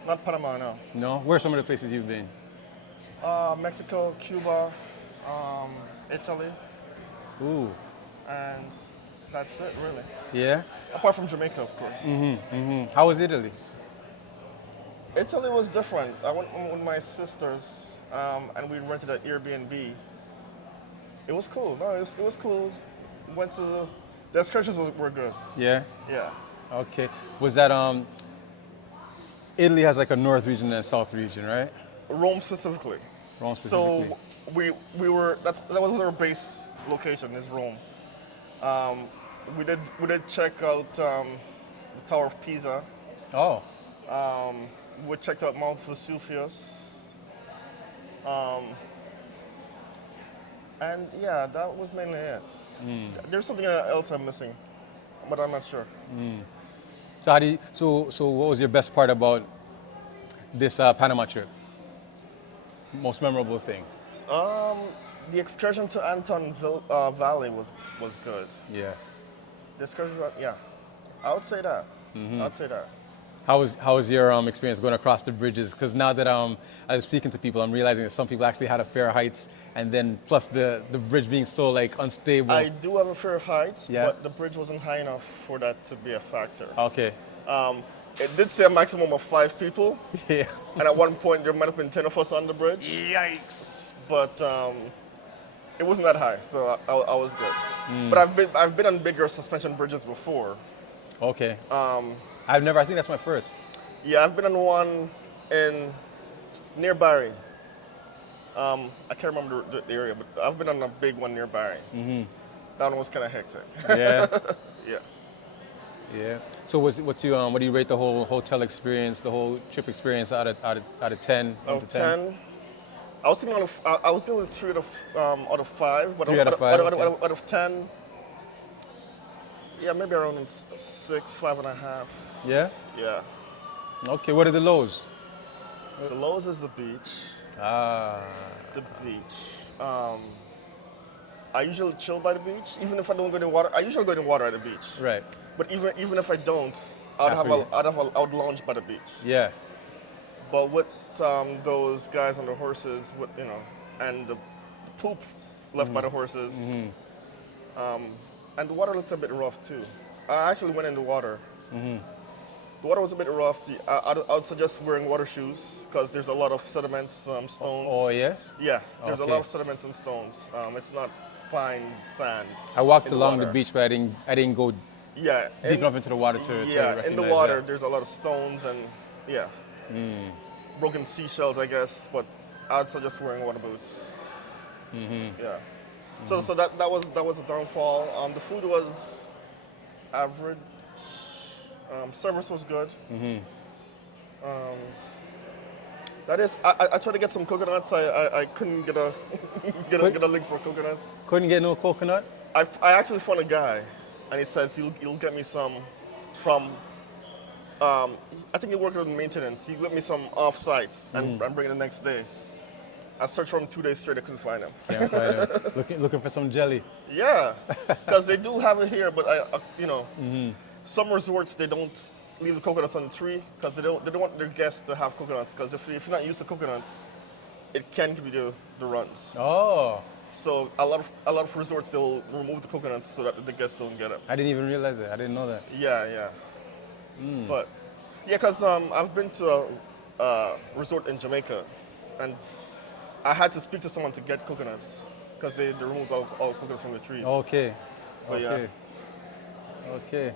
Not Panama, no. No. Where are some of the places you've been? Mexico, Cuba, Italy, Ooh. and that's it, really. Yeah. Apart from Jamaica, of course. How was Italy? Italy was different. I went with my sisters, and we rented an Airbnb. It was cool. No, it was cool. Went to the excursions were good. Yeah. Yeah. Okay. Was that Italy has like a north region and a south region, right? Rome specifically. Rome specifically. So we were that was our base location is Rome. We did check out the Tower of Pisa. Oh. We checked out Mount Vesuvius. And yeah, that was mainly it. There's something else I'm missing, but I'm not sure. So so what was your best part about this Panama trip? Most memorable thing? The excursion to Anton Valley was good. Yes. The excursion, yeah, I would say that. I would say that. How was your experience going across the bridges? Because now that I was speaking to people, I'm realizing that some people actually had a fear of heights, and then plus the bridge being so like unstable. I do have a fear of heights, Yeah. but the bridge wasn't high enough for that to be a factor. Okay. It did say a maximum of 5 people, Yeah. and at one point there might have been 10 of us on the bridge. Yikes. But it wasn't that high, so I was good. But I've been on bigger suspension bridges before. Okay. I think that's my first. Yeah, I've been on one near Barry. I can't remember the area, but I've been on a big one near Barry. That one was kind of hectic. Yeah. Yeah. Yeah. So what do you rate the whole hotel experience, the whole trip experience out of 10? Out of 10, I was going to 3 out of 5, but 3 out of 5, okay. out of 10, yeah, maybe around 6, 5.5. Yeah? Yeah. Okay, what are the lows? The lowest is the beach. Ah. The beach. I usually chill by the beach, even if I don't go in the water. I usually go in the water at the beach. Right. But even if I don't, I would lounge by the beach. Yeah. But with those guys on the horses, and the poop left by the horses, and the water looked a bit rough too. I actually went in the water. The water was a bit rough. I'd suggest wearing water shoes because there's a lot of sediments, stones. Oh, yes? Yeah, there's a Okay. lot of sediments and stones. It's not fine sand. I walked in along the water. beach, but I didn't go Yeah, deep enough into the water to yeah, in recognize the water, that. there's a lot of stones and yeah, broken seashells, I guess. But I'd suggest wearing water boots. Yeah. So that was a downfall. The food was average. Service was good. That is, I tried to get some coconuts. I couldn't get a get a link for coconuts. Couldn't get no coconut? I actually found a guy, and he says he'll get me some from. I think he worked on maintenance. He get me some off site and bring it the next day. I searched for him 2 days straight. I couldn't find him. Can't find it. Looking for some jelly. Yeah, because they do have it here, but some resorts they don't leave the coconuts on the tree because they don't want their guests to have coconuts because if you're not used to coconuts, it can give you the runs. Oh, So a lot of resorts they'll remove the coconuts so that the guests don't get it. I didn't even realize it. I didn't know that. Yeah. But yeah, because I've been to a resort in Jamaica, and I had to speak to someone to get coconuts because they removed all coconuts from the trees. Okay. But Okay. Okay.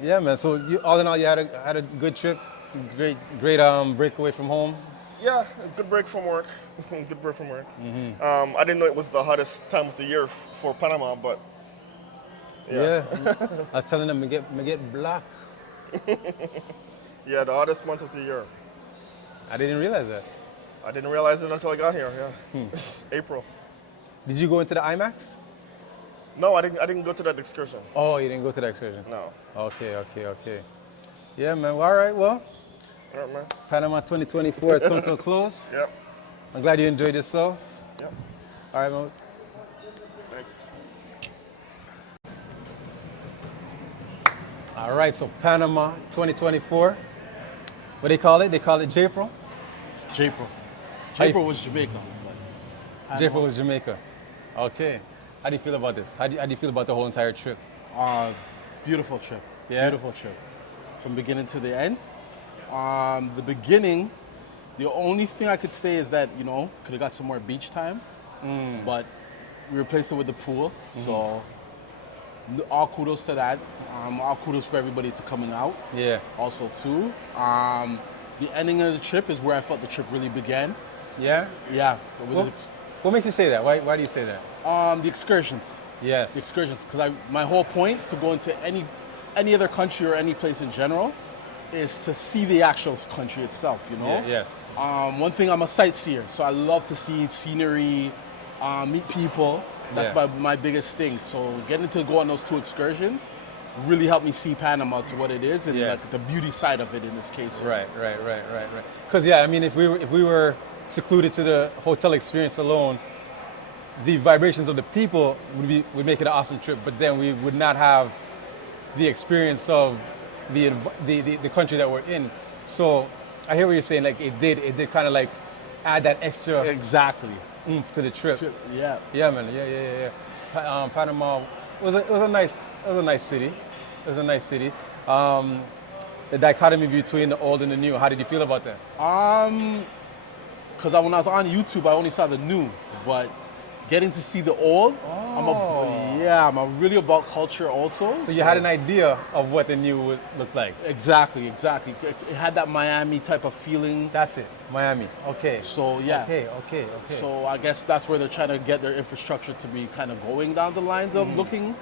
Yeah, man. So all in all, you had a good trip. Great breakaway from home. Yeah, a good break from work. Good break from work. I didn't know it was the hottest time of the year for Panama, but Yeah. I was telling them to get black. yeah, the hottest month of the year. I didn't realize that. I didn't realize it until I got here. Yeah, April. Did you go into the IMAX? No, I didn't go to that excursion. Oh, you didn't go to the excursion? No. Okay. Yeah, man. Well, all right, well, All right, man. Panama 2024 has come to a close. Yep. I'm glad you enjoyed yourself. Yep. All right, man. Thanks. All right, so Panama 2024. What they call it? They call it J-Pro? J-Pro. How you- J-Pro was Jamaica. J-Pro was Jamaica. Okay. How do you feel about this? How do you feel about the whole entire trip? Beautiful trip. Yeah? Beautiful trip. From beginning to the end. The beginning, the only thing I could say is that, could have got some more beach time. But we replaced it with the pool. So all kudos to that. All kudos for everybody to coming out. Yeah. Also too. The ending of the trip is where I felt the trip really began. Yeah? Yeah. What makes you say that? Why do you say that? The excursions. Yes. The excursions, because my whole point to go into any other country or any place in general is to see the actual country itself, Yeah, yes. One thing, I'm a sightseer, so I love to see scenery, meet people. That's Yeah. my biggest thing. So getting to go on those 2 excursions really helped me see Panama to what it is and Yes. like the beauty side of it in this case. Right. Because yeah, I mean, if we were secluded to the hotel experience alone, the vibrations of the people would make it an awesome trip. But then we would not have the experience of the country that we're in. So I hear what you're saying. Like it did kind of like add that extra Exactly. oomph to the trip. Yeah. Yeah, man. Yeah. Panama was a nice city. It was a nice city. The dichotomy between the old and the new. How did you feel about that? Because when I was on YouTube, I only saw the new, but getting to see the old, I'm really about culture also. So you had an idea of what the new would look like. Exactly. It had that Miami type of feeling. That's it, Miami. Okay. So yeah. Okay. So I guess that's where they're trying to get their infrastructure to be kind of going down the lines of looking.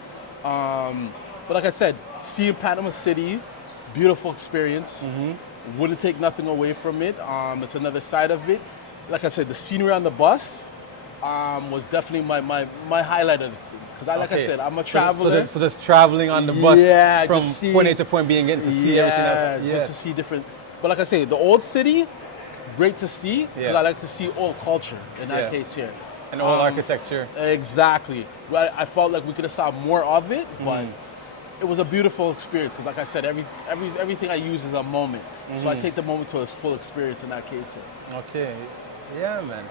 But like I said, seeing Panama City, beautiful experience. Wouldn't take nothing away from it. It's another side of it. Like I said, the scenery on the bus was definitely my highlight of the thing. Because like I said, I'm a traveler. So there's traveling on the bus from just see- point A to point B and getting to see everything else. Yeah. Just to see different. But like I say, the old city, great to see. Because Yes. I like to see old culture in that Yes. case here. And old architecture. Exactly. Right. I felt like we could have saw more of it, but it was a beautiful experience. Because like I said, everything I use is a moment. So I take the moment to its full experience in that case here. Okay. Yeah, man.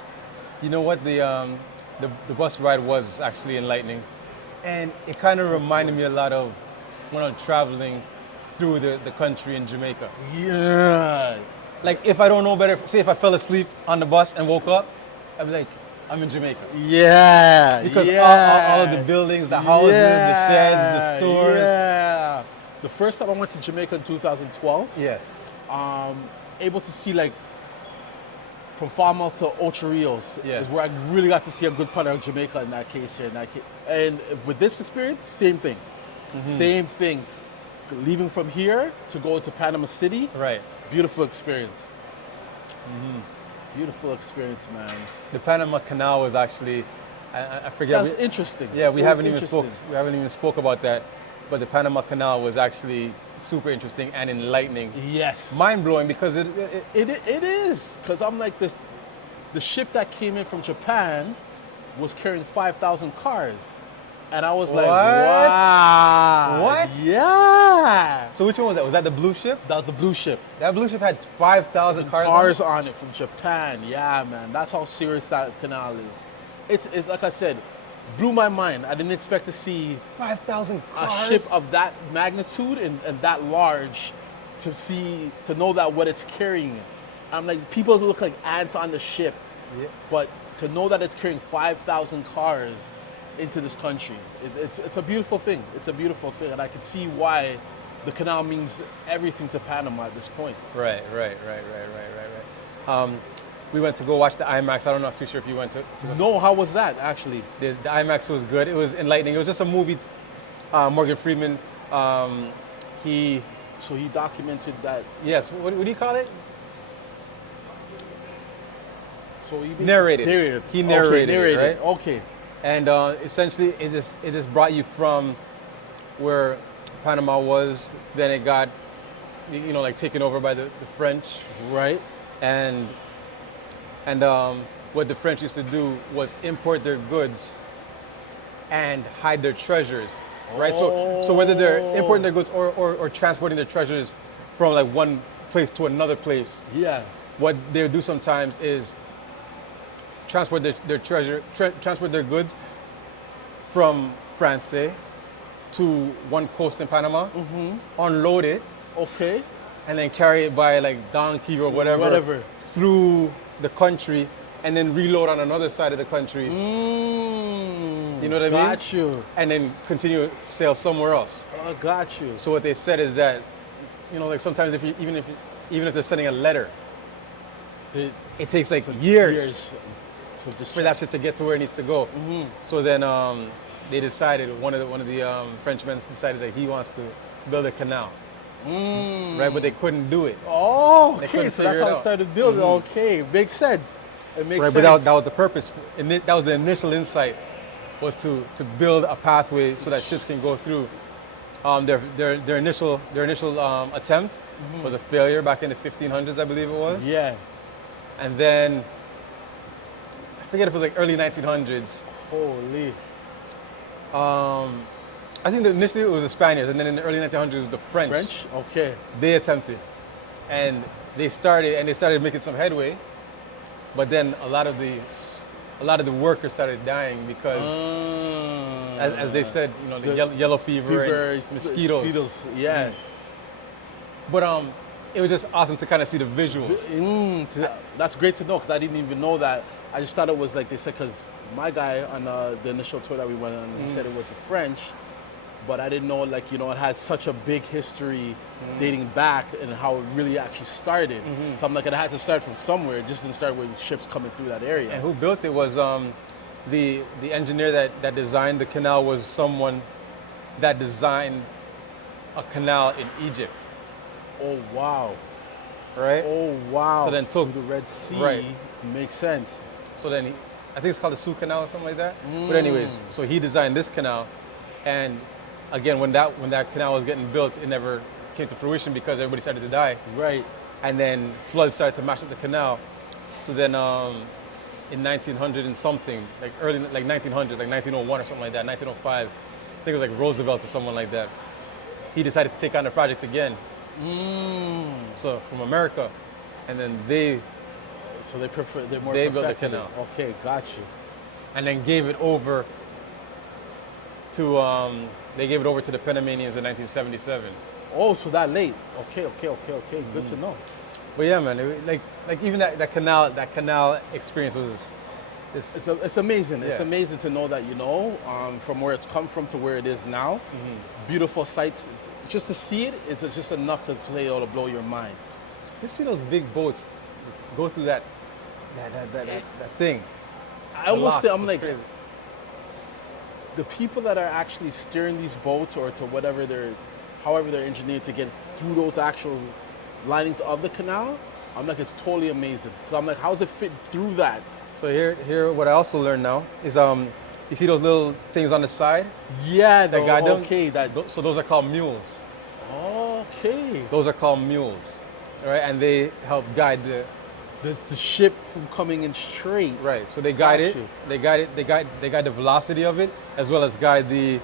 You know what? The bus ride was actually enlightening, and it kind of reminded me a lot of when I'm traveling through the country in Jamaica. Yeah. Like if I don't know better, say if I fell asleep on the bus and woke up, I'd be like, I'm in Jamaica. Yeah. Because yeah. all of the buildings, the houses, the sheds, the stores. Yeah. The first time I went to Jamaica in 2012, Yes. able to see like from Falmouth to Ocho Rios Yes. is where I really got to see a good part of Jamaica in that case here. And with this experience, same thing. Same thing. Leaving from here to go to Panama City. Right. Beautiful experience. Beautiful experience, man. The Panama Canal was actually, I forget. That's interesting. Yeah, we It was haven't even interesting. spoke about that. But the Panama Canal was actually super interesting and enlightening. Yes. Mind blowing because It is, because I'm like this. The ship that came in from Japan was carrying 5,000 cars, and I was like, What? wow. What? Yeah. So which one was that? Was that the blue ship? That was the blue ship. That blue ship had 5,000 cars. Cars on it from Japan. Yeah, man. That's how serious that canal is. It's like I said, blew my mind. I didn't expect to see 5,000 cars. a ship of that magnitude and that large to know that what it's carrying. I'm like, people look like ants on the ship, but to know that it's carrying 5,000 cars into this country, it's a beautiful thing. It's a beautiful thing, and I can see why the canal means everything to Panama at this point. Right. We went to go watch the IMAX. I'm not too sure if you went to No, how was that actually? The IMAX was good. It was enlightening. It was just a movie. Morgan Freeman, he documented that. Yes. What do you call it? So he narrated. He narrated, it, right? Okay. And essentially, it just brought you from where Panama was. Then it got, like taken over by the French, right? And what the French used to do was import their goods and hide their treasures, right? So whether they're importing their goods or transporting their treasures from like one place to another place, what they'll do sometimes is transport their treasure, transport their goods from France, say, to one coast in Panama, unload it, and then carry it by like donkey or whatever through the country, and then reload on another side of the country. You know what I mean? Got you. And then continue sail somewhere else. Got you. So what they said is that, like sometimes even if they're sending a letter, it takes like years for that shit to get to where it needs to go. So then they decided, one of the Frenchmen decided that he wants to build a canal. Right, but they couldn't do it. Oh, okay, so that's how it started building. Okay, makes sense. It makes sense. But that was the purpose. And that was the initial insight, was to build a pathway so that ships can go through. Their initial attempt was a failure back in the 1500s, I believe it was. Yeah. And then I forget if it was like early 1900s. Holy. I think that initially it was the Spaniards, and then in the early 1900s it was the French. French? Okay. They attempted, and they started making some headway, but then a lot of the workers started dying because, as they said, the yellow fever and mosquitoes. Yeah. But it was just awesome to kind of see the visuals. That's great to know, because I didn't even know that. I just thought it was like they said, because my guy on the initial tour that we went on, he said it was the French, but I didn't know, it had such a big history dating back and how it really actually started. So I'm like, it had to start from somewhere. It just didn't start with ships coming through that area. And who built it was the engineer that designed the canal was someone that designed a canal in Egypt. Oh, wow. Right? Oh, wow. So then took the Red Sea. Right. Makes sense. So then I think it's called the Suez Canal or something like that. But anyways, so he designed this canal, and again, when that canal was getting built, it never came to fruition because everybody started to die. Right. And then floods started to mash up the canal. So then in 1900 and something, like early, like 1900, like 1901 or something like that, 1905, I think it was like Roosevelt or someone like that, he decided to take on the project again. So from America, and then they built the canal. Okay, got you. And then gave it over to they gave it over to the Panamanians in 1977. Oh, so that late. Okay. Good to know. But yeah, man, like even that canal experience was. It's amazing. It's Yeah. amazing to know that, from where it's come from to where it is now. Beautiful sights. Just to see it, it's just enough to say it'll blow your mind. Just see those big boats just go through that thing. I almost say, I'm It's like, crazy. the people that are actually steering these boats or to however they're engineered to get through those actual linings of the canal, I'm like, it's totally amazing. Because I'm like, how's it fit through that? So here, what I also learned now is you see those little things on the side Yeah, that guide them. okay, So those are called mules. okay. Those are called mules, right? And they help guide The ship from coming in straight. right. So they guide Got it. you. They guide the velocity of it as well as guide the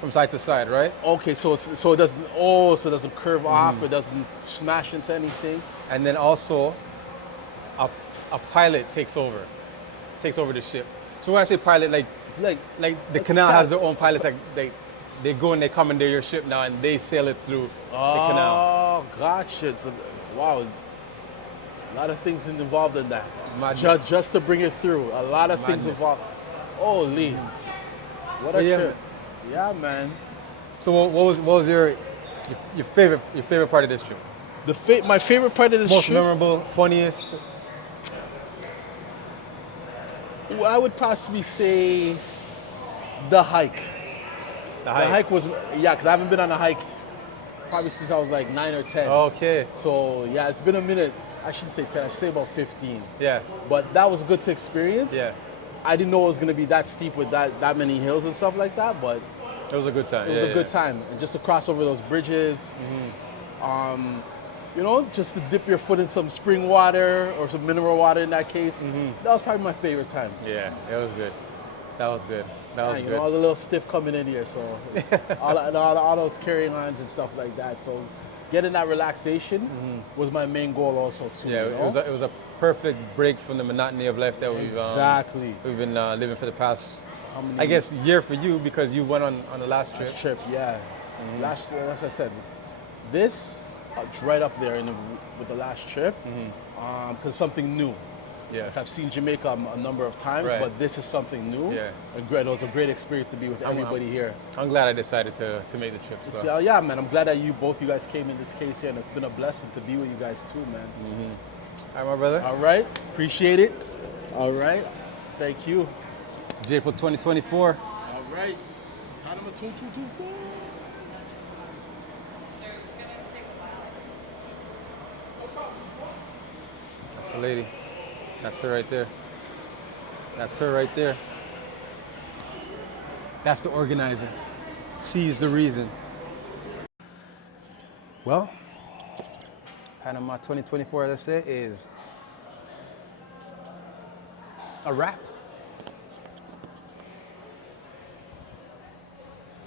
from side to side, right? Okay, so it doesn't curve off, it doesn't smash into anything. And then also a pilot takes over the ship. So when I say pilot, like the canal has their own pilots. Like they go and they commandeer your ship now, and they sail it through the canal. Oh, gotcha. So, wow, a lot of things involved in that. Just to bring it through, a lot of things Madness. involved. Holy, what a Yeah, trip! Yeah, man. So what was your favorite part of this trip? My favorite part of this Most trip, memorable, funniest. I would possibly say the hike. The The hike was, because I haven't been on a hike probably since I was like 9 or 10. Okay. So yeah, it's been a minute. I shouldn't say 10. I should say about 15. Yeah. But that was good to experience. Yeah. I didn't know it was gonna be that steep with that many hills and stuff like that, but It was a good time. it was a good time. And just to cross over those bridges, just to dip your foot in some spring water or some mineral water in that case. That was probably my favorite time. Yeah, it was good. That was good. That was Yeah, good. all the little stiff coming in here, so all those carrying lines and stuff like that. So getting that relaxation was my main goal also too. Yeah, it was a perfect break from the monotony of life that we've been living for the past, I guess, year for you because you went on the last trip. Yeah. Last, as I said, this it's right up there with the last trip because something new. Yeah. I've seen Jamaica a number of times, Right. but this is something new. Yeah. It was a great experience to be with everybody here. I'm glad I decided to make the trip. So. So, yeah, man, I'm glad that both you guys came in this case here, and it's been a blessing to be with you guys too, man. All right, my brother. All right, appreciate it. All right, thank you. April 2024. All right, Panama 2224. That's the lady. That's her right there. That's her right there. That's the organizer. She's the reason. Well, Panama 2024, as I said, is a wrap.